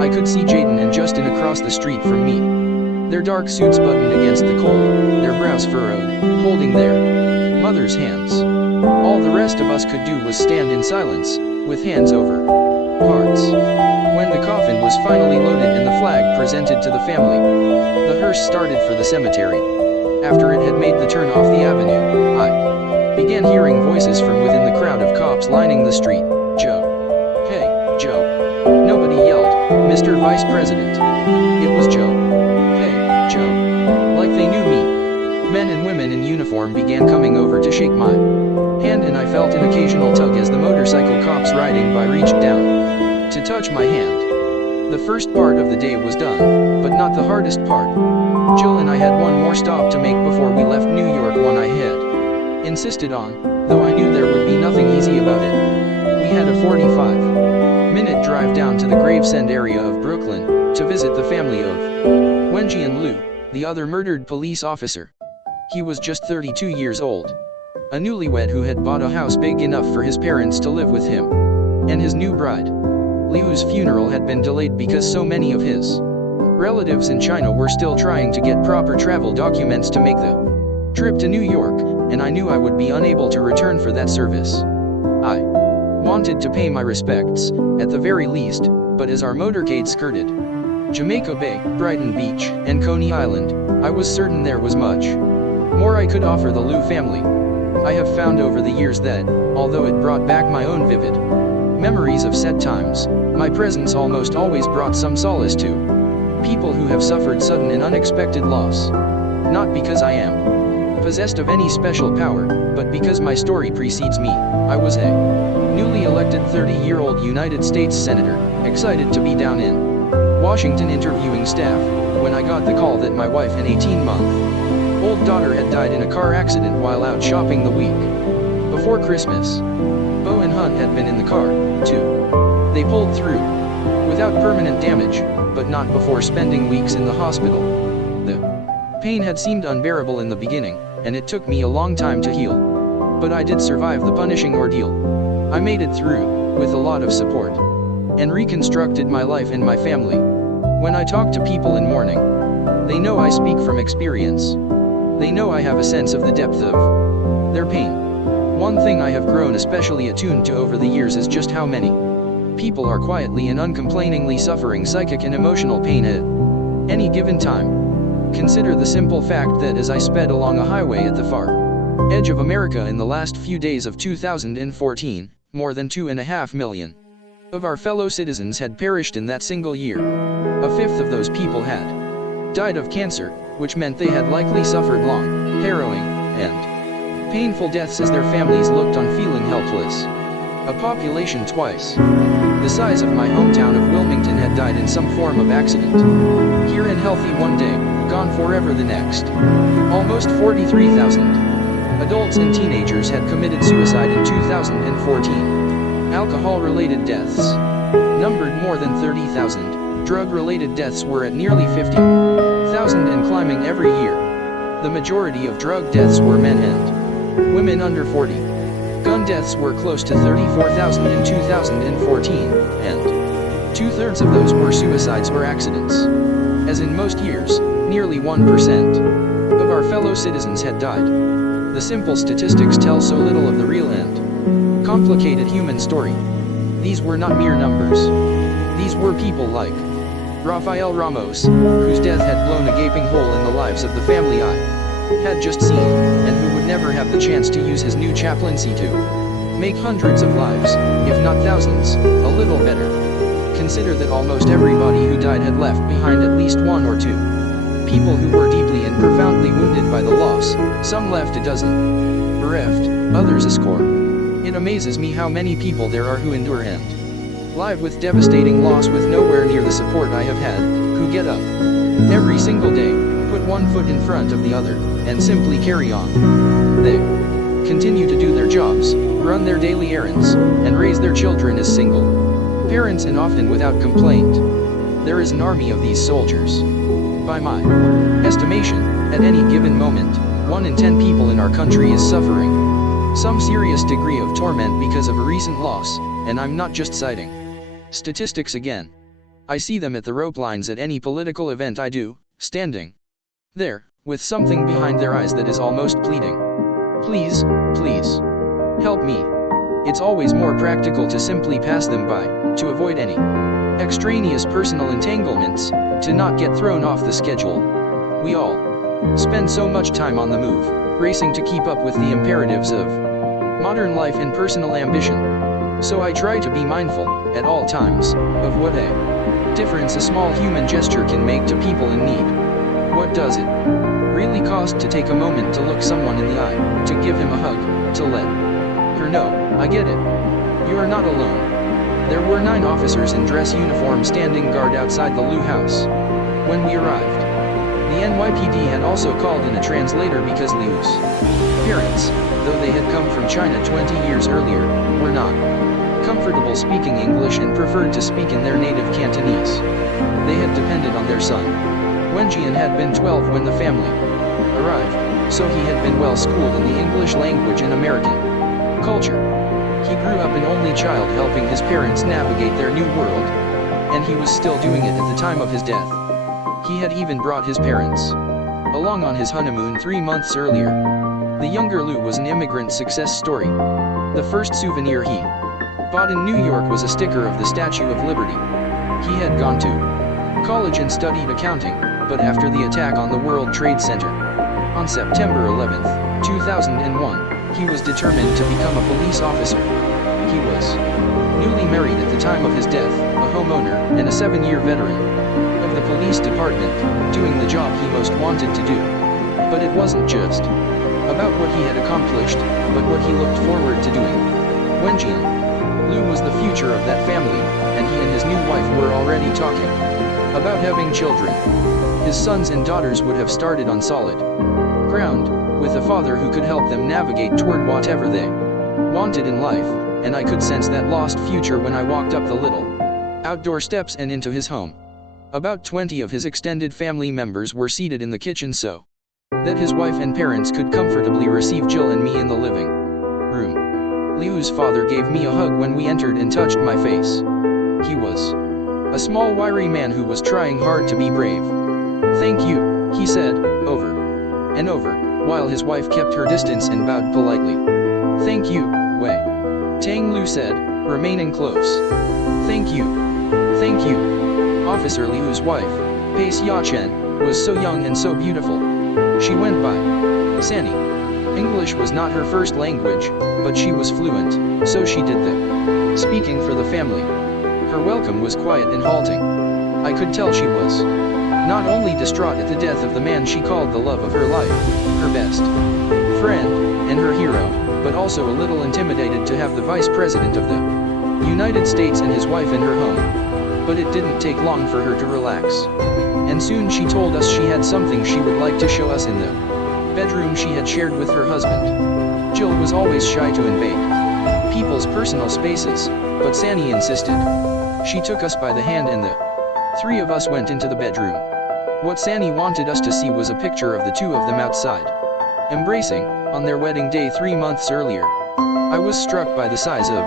I could see Jaden and Justin across the street from me, their dark suits buttoned against the cold, their brows furrowed, holding their mother's hands. All the rest of us could do was stand in silence, with hands over hearts. When the coffin was finally loaded and the flag presented to the family, the hearse started for the cemetery. After it had made the turn off the avenue, I began hearing voices from within the crowd of cops lining the street. Joe. Hey, Joe. Nobody yelled, Mr. Vice President. It was Joe. Hey, Joe. Like they knew me. Men and women in uniform began coming over to shake my hand, and I felt an occasional tug as the motorcycle cops riding by reached down to touch my hand. The first part of the day was done, but not the hardest part. Jill and I had one more stop to make before we left New York, one I had insisted on, though I knew there would be nothing easy about it. We had a 45-minute drive down to the Gravesend area of Brooklyn, to visit the family of Wenji and Lou, the other murdered police officer. He was just 32 years old. A newlywed who had bought a house big enough for his parents to live with him and his new bride. Liu's funeral had been delayed because so many of his relatives in China were still trying to get proper travel documents to make the trip to New York, and I knew I would be unable to return for that service. I wanted to pay my respects, at the very least, but as our motorcade skirted Jamaica Bay, Brighton Beach, and Coney Island, I was certain there was much more I could offer the Liu family. I have found over the years that, although it brought back my own vivid memories of sad times, my presence almost always brought some solace to people who have suffered sudden and unexpected loss. Not because I am possessed of any special power, but because my story precedes me. I was a newly elected 30-year-old United States Senator, excited to be down in Washington interviewing staff, when I got the call that my wife and 18-month-old daughter had died in a car accident while out shopping the week before Christmas. Bo and Hunt had been in the car, too. They pulled through without permanent damage, but not before spending weeks in the hospital. The pain had seemed unbearable in the beginning, and it took me a long time to heal. But I did survive the punishing ordeal. I made it through, with a lot of support, and reconstructed my life and my family. When I talk to people in mourning, they know I speak from experience. They know I have a sense of the depth of their pain. One thing I have grown especially attuned to over the years is just how many people are quietly and uncomplainingly suffering psychic and emotional pain at any given time. Consider the simple fact that as I sped along a highway at the far edge of America in the last few days of 2014, more than 2.5 million of our fellow citizens had perished in that single year. A fifth of those people had died of cancer, which meant they had likely suffered long, harrowing, and painful deaths as their families looked on feeling helpless. A population twice the size of my hometown of Wilmington had died in some form of accident. Here and healthy one day, gone forever the next. Almost 43,000 adults and teenagers had committed suicide in 2014. Alcohol-related deaths numbered more than 30,000. Drug-related deaths were at nearly 50,000 and climbing every year. The majority of drug deaths were men and women under 40. Gun deaths were close to 34,000 in 2014, and 2/3 of those were suicides or accidents. As in most years, nearly 1% of our fellow citizens had died. The simple statistics tell so little of the real and complicated human story. These were not mere numbers. These were people like Rafael Ramos, whose death had blown a gaping hole in the lives of the family I had just seen, and who would never have the chance to use his new chaplaincy to make hundreds of lives, if not thousands, a little better. Consider that almost everybody who died had left behind at least one or two people who were deeply and profoundly wounded by the loss. Some left a dozen, bereft, others a score. It amazes me how many people there are who endure and live with devastating loss with nowhere near the support I have had, who get up every single day, put one foot in front of the other, and simply carry on. They continue to do their jobs, run their daily errands, and raise their children as single parents and often without complaint. There is an army of these soldiers. By my estimation, at any given moment, 1 in 10 people in our country is suffering some serious degree of torment because of a recent loss, and I'm not just citing statistics again. I see them at the rope lines at any political event I do, standing there, with something behind their eyes that is almost pleading. Please, please, help me. It's always more practical to simply pass them by, to avoid any extraneous personal entanglements, to not get thrown off the schedule. We all spend so much time on the move, racing to keep up with the imperatives of modern life and personal ambition. So I try to be mindful, at all times, of what a difference a small human gesture can make to people in need. What does it really cost to take a moment to look someone in the eye, to give him a hug, to let her know, I get it. You are not alone. There were 9 officers in dress uniform standing guard outside the Liu house when we arrived. The NYPD had also called in a translator because Liu's parents, though they had come from China 20 years earlier, were not comfortable speaking English and preferred to speak in their native Cantonese. They had depended on their son Wenjian had been 12 when the family arrived, so he had been well schooled in the English language and American culture. He grew up an only child helping his parents navigate their new world. And he was still doing it at the time of his death. He had even brought his parents along on his honeymoon 3 months earlier. The younger Lou was an immigrant success story. The first souvenir he bought in New York was a sticker of the Statue of Liberty. He had gone to college and studied accounting, but after the attack on the World Trade Center on September 11, 2001, he was determined to become a police officer. He was newly married at the time of his death, a homeowner, and a 7-year veteran of the police department, doing the job he most wanted to do. But it wasn't just about what he had accomplished, but what he looked forward to doing. When Lou was the future of that family, and he and his new wife were already talking about having children. His sons and daughters would have started on solid ground, with a father who could help them navigate toward whatever they wanted in life, and I could sense that lost future when I walked up the little outdoor steps and into his home. About 20 of his extended family members were seated in the kitchen so that his wife and parents could comfortably receive Jill and me in the living room. Liu's father gave me a hug when we entered and touched my face. He was a small wiry man who was trying hard to be brave. "Thank you," he said, over and over, while his wife kept her distance and bowed politely. "Thank you, Wei," Tang Lu said, remaining close. "Thank you. Thank you." Officer Liu's wife, Pace Yachen, was so young and so beautiful. She went by Sanny. English was not her first language, but she was fluent, so she did the speaking for the family. Her welcome was quiet and halting. I could tell she was not only distraught at the death of the man she called the love of her life, her best friend, and her hero, but also a little intimidated to have the vice president of the United States and his wife in her home. But it didn't take long for her to relax. And soon she told us she had something she would like to show us in the bedroom she had shared with her husband. Jill was always shy to invade people's personal spaces, but Sanny insisted. She took us by the hand and the 3 of us went into the bedroom. What Sanny wanted us to see was a picture of the 2 of them outside, embracing, on their wedding day 3 months earlier. I was struck by the size of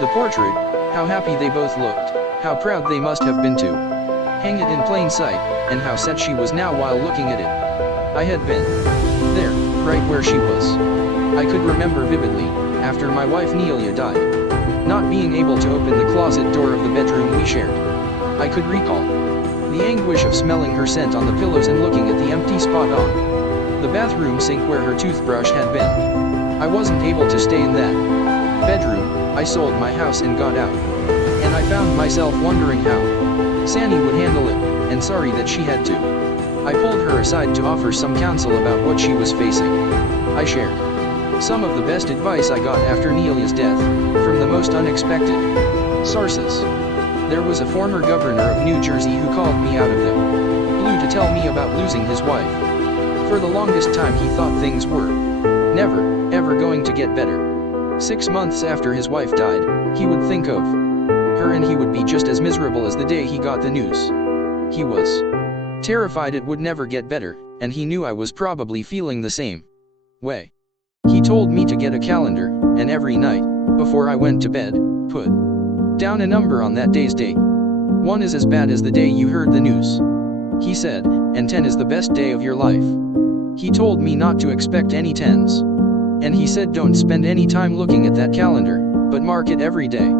the portrait, how happy they both looked, how proud they must have been to hang it in plain sight, and how set she was now while looking at it. I had been there, right where she was. I could remember vividly, after my wife Nelia died, not being able to open the closet door of the bedroom we shared. I could recall the anguish of smelling her scent on the pillows and looking at the empty spot on the bathroom sink where her toothbrush had been. I wasn't able to stay in that bedroom. I sold my house and got out. And I found myself wondering how Sanny would handle it, and sorry that she had to. I pulled her aside to offer some counsel about what she was facing. I shared some of the best advice I got after Nelia's death, from the most unexpected sources. There was a former governor of New Jersey who called me out of the blue to tell me about losing his wife. For the longest time he thought things were never, ever going to get better. 6 months after his wife died, he would think of her and he would be just as miserable as the day he got the news. He was terrified it would never get better, and he knew I was probably feeling the same way. He told me to get a calendar, and every night, before I went to bed, put down a number on that day's date. 1 is as bad as the day you heard the news, he said, and 10 is the best day of your life. He told me not to expect any 10s. And he said don't spend any time looking at that calendar, but mark it every day.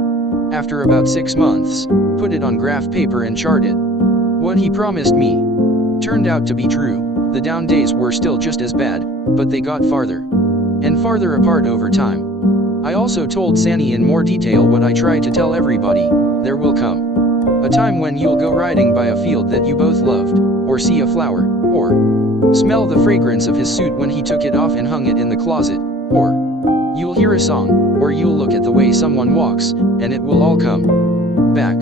After about 6 months, put it on graph paper and chart it. What he promised me turned out to be true. The down days were still just as bad, but they got farther and farther apart over time. I also told Sanny in more detail what I try to tell everybody: there will come a time when you'll go riding by a field that you both loved, or see a flower, or smell the fragrance of his suit when he took it off and hung it in the closet, or you'll hear a song, or you'll look at the way someone walks, and it will all come back.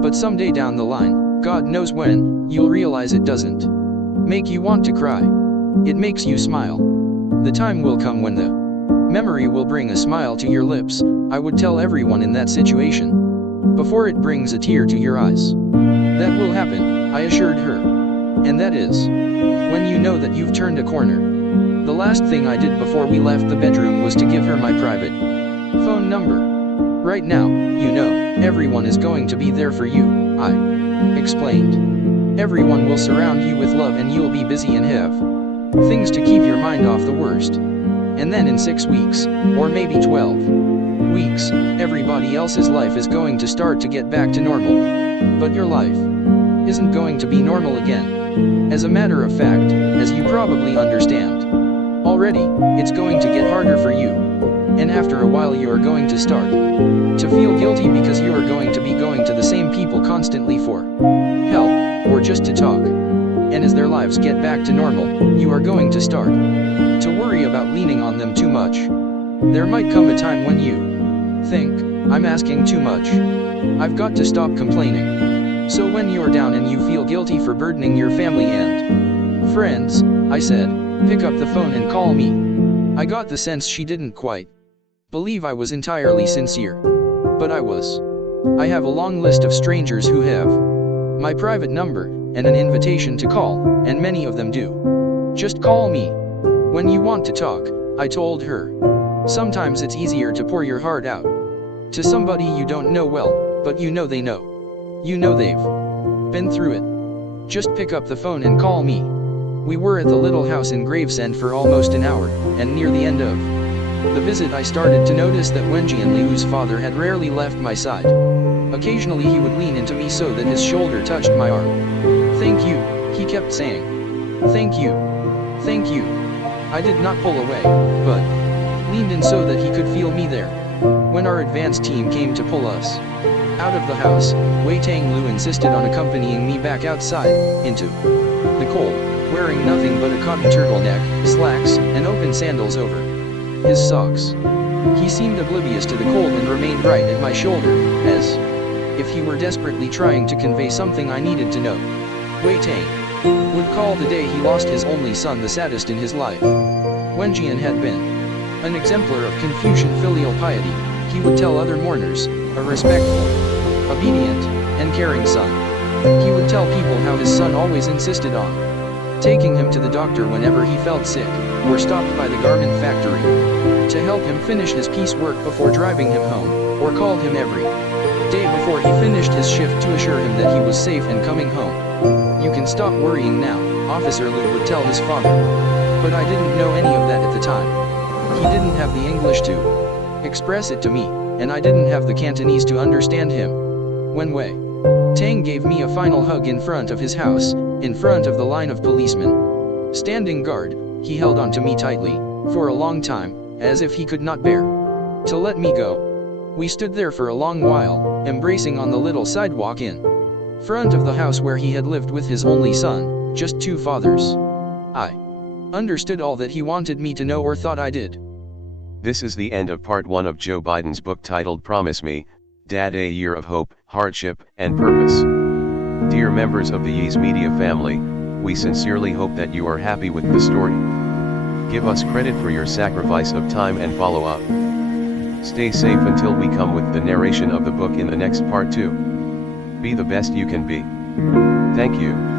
But someday down the line, God knows when, you'll realize it doesn't make you want to cry. It makes you smile. The time will come when the memory will bring a smile to your lips, I would tell everyone in that situation, before it brings a tear to your eyes. That will happen, I assured her. And that is when you know that you've turned a corner. The last thing I did before we left the bedroom was to give her my private phone number. Right now, you know, everyone is going to be there for you, I explained. Everyone will surround you with love and you'll be busy and have things to keep your mind off the worst. And then in 6 weeks, or maybe 12 weeks, everybody else's life is going to start to get back to normal. But your life isn't going to be normal again. As a matter of fact, as you probably understand already, it's going to get harder for you. And after a while you are going to start to feel guilty because you are going to be going to the same people constantly for help, or just to talk. And as their lives get back to normal, you are going to start to worry about leaning on them too much. There might come a time when you think, I'm asking too much. I've got to stop complaining. So when you're down and you feel guilty for burdening your family and friends, I said, pick up the phone and call me. I got the sense she didn't quite believe I was entirely sincere. But I was. I have a long list of strangers who have my private number, and an invitation to call, and many of them do. Just call me when you want to talk, I told her. Sometimes it's easier to pour your heart out to somebody you don't know well, but you know they know. You know they've been through it. Just pick up the phone and call me. We were at the little house in Gravesend for almost an hour, and near the end of the visit I started to notice that Wenji and Liu's father had rarely left my side. Occasionally he would lean into me so that his shoulder touched my arm. Thank you, he kept saying. Thank you. Thank you. I did not pull away, but leaned in so that he could feel me there. When our advance team came to pull us out of the house, Wei Tang Lu insisted on accompanying me back outside, into the cold, wearing nothing but a cotton turtleneck, slacks, and open sandals over his socks. He seemed oblivious to the cold and remained right at my shoulder, as if he were desperately trying to convey something I needed to know. Wei Tang would call the day he lost his only son the saddest in his life. Wenjian had been an exemplar of Confucian filial piety. He would tell other mourners, a respectful, obedient, and caring son. He would tell people how his son always insisted on taking him to the doctor whenever he felt sick, or stopped by the garment factory to help him finish his piecework before driving him home, or called him every day before he finished his shift to assure him that he was safe and coming home. You can stop worrying now, Officer Lu would tell his father. But I didn't know any of that at the time. He didn't have the English to express it to me, and I didn't have the Cantonese to understand him. When Wei Tang gave me a final hug in front of his house, in front of the line of policemen standing guard, he held on to me tightly, for a long time, as if he could not bear to let me go. We stood there for a long while, embracing on the little sidewalk in front of the house where he had lived with his only son, just two fathers. I understood all that he wanted me to know, or thought I did. This is the end of part 1 of Joe Biden's book titled Promise Me, Dad, A Year of Hope, Hardship, and Purpose. Dear members of the Yeez Media family, we sincerely hope that you are happy with the story. Give us credit for your sacrifice of time and follow up. Stay safe until we come with the narration of the book in the next part 2. Be the best you can be. Thank you.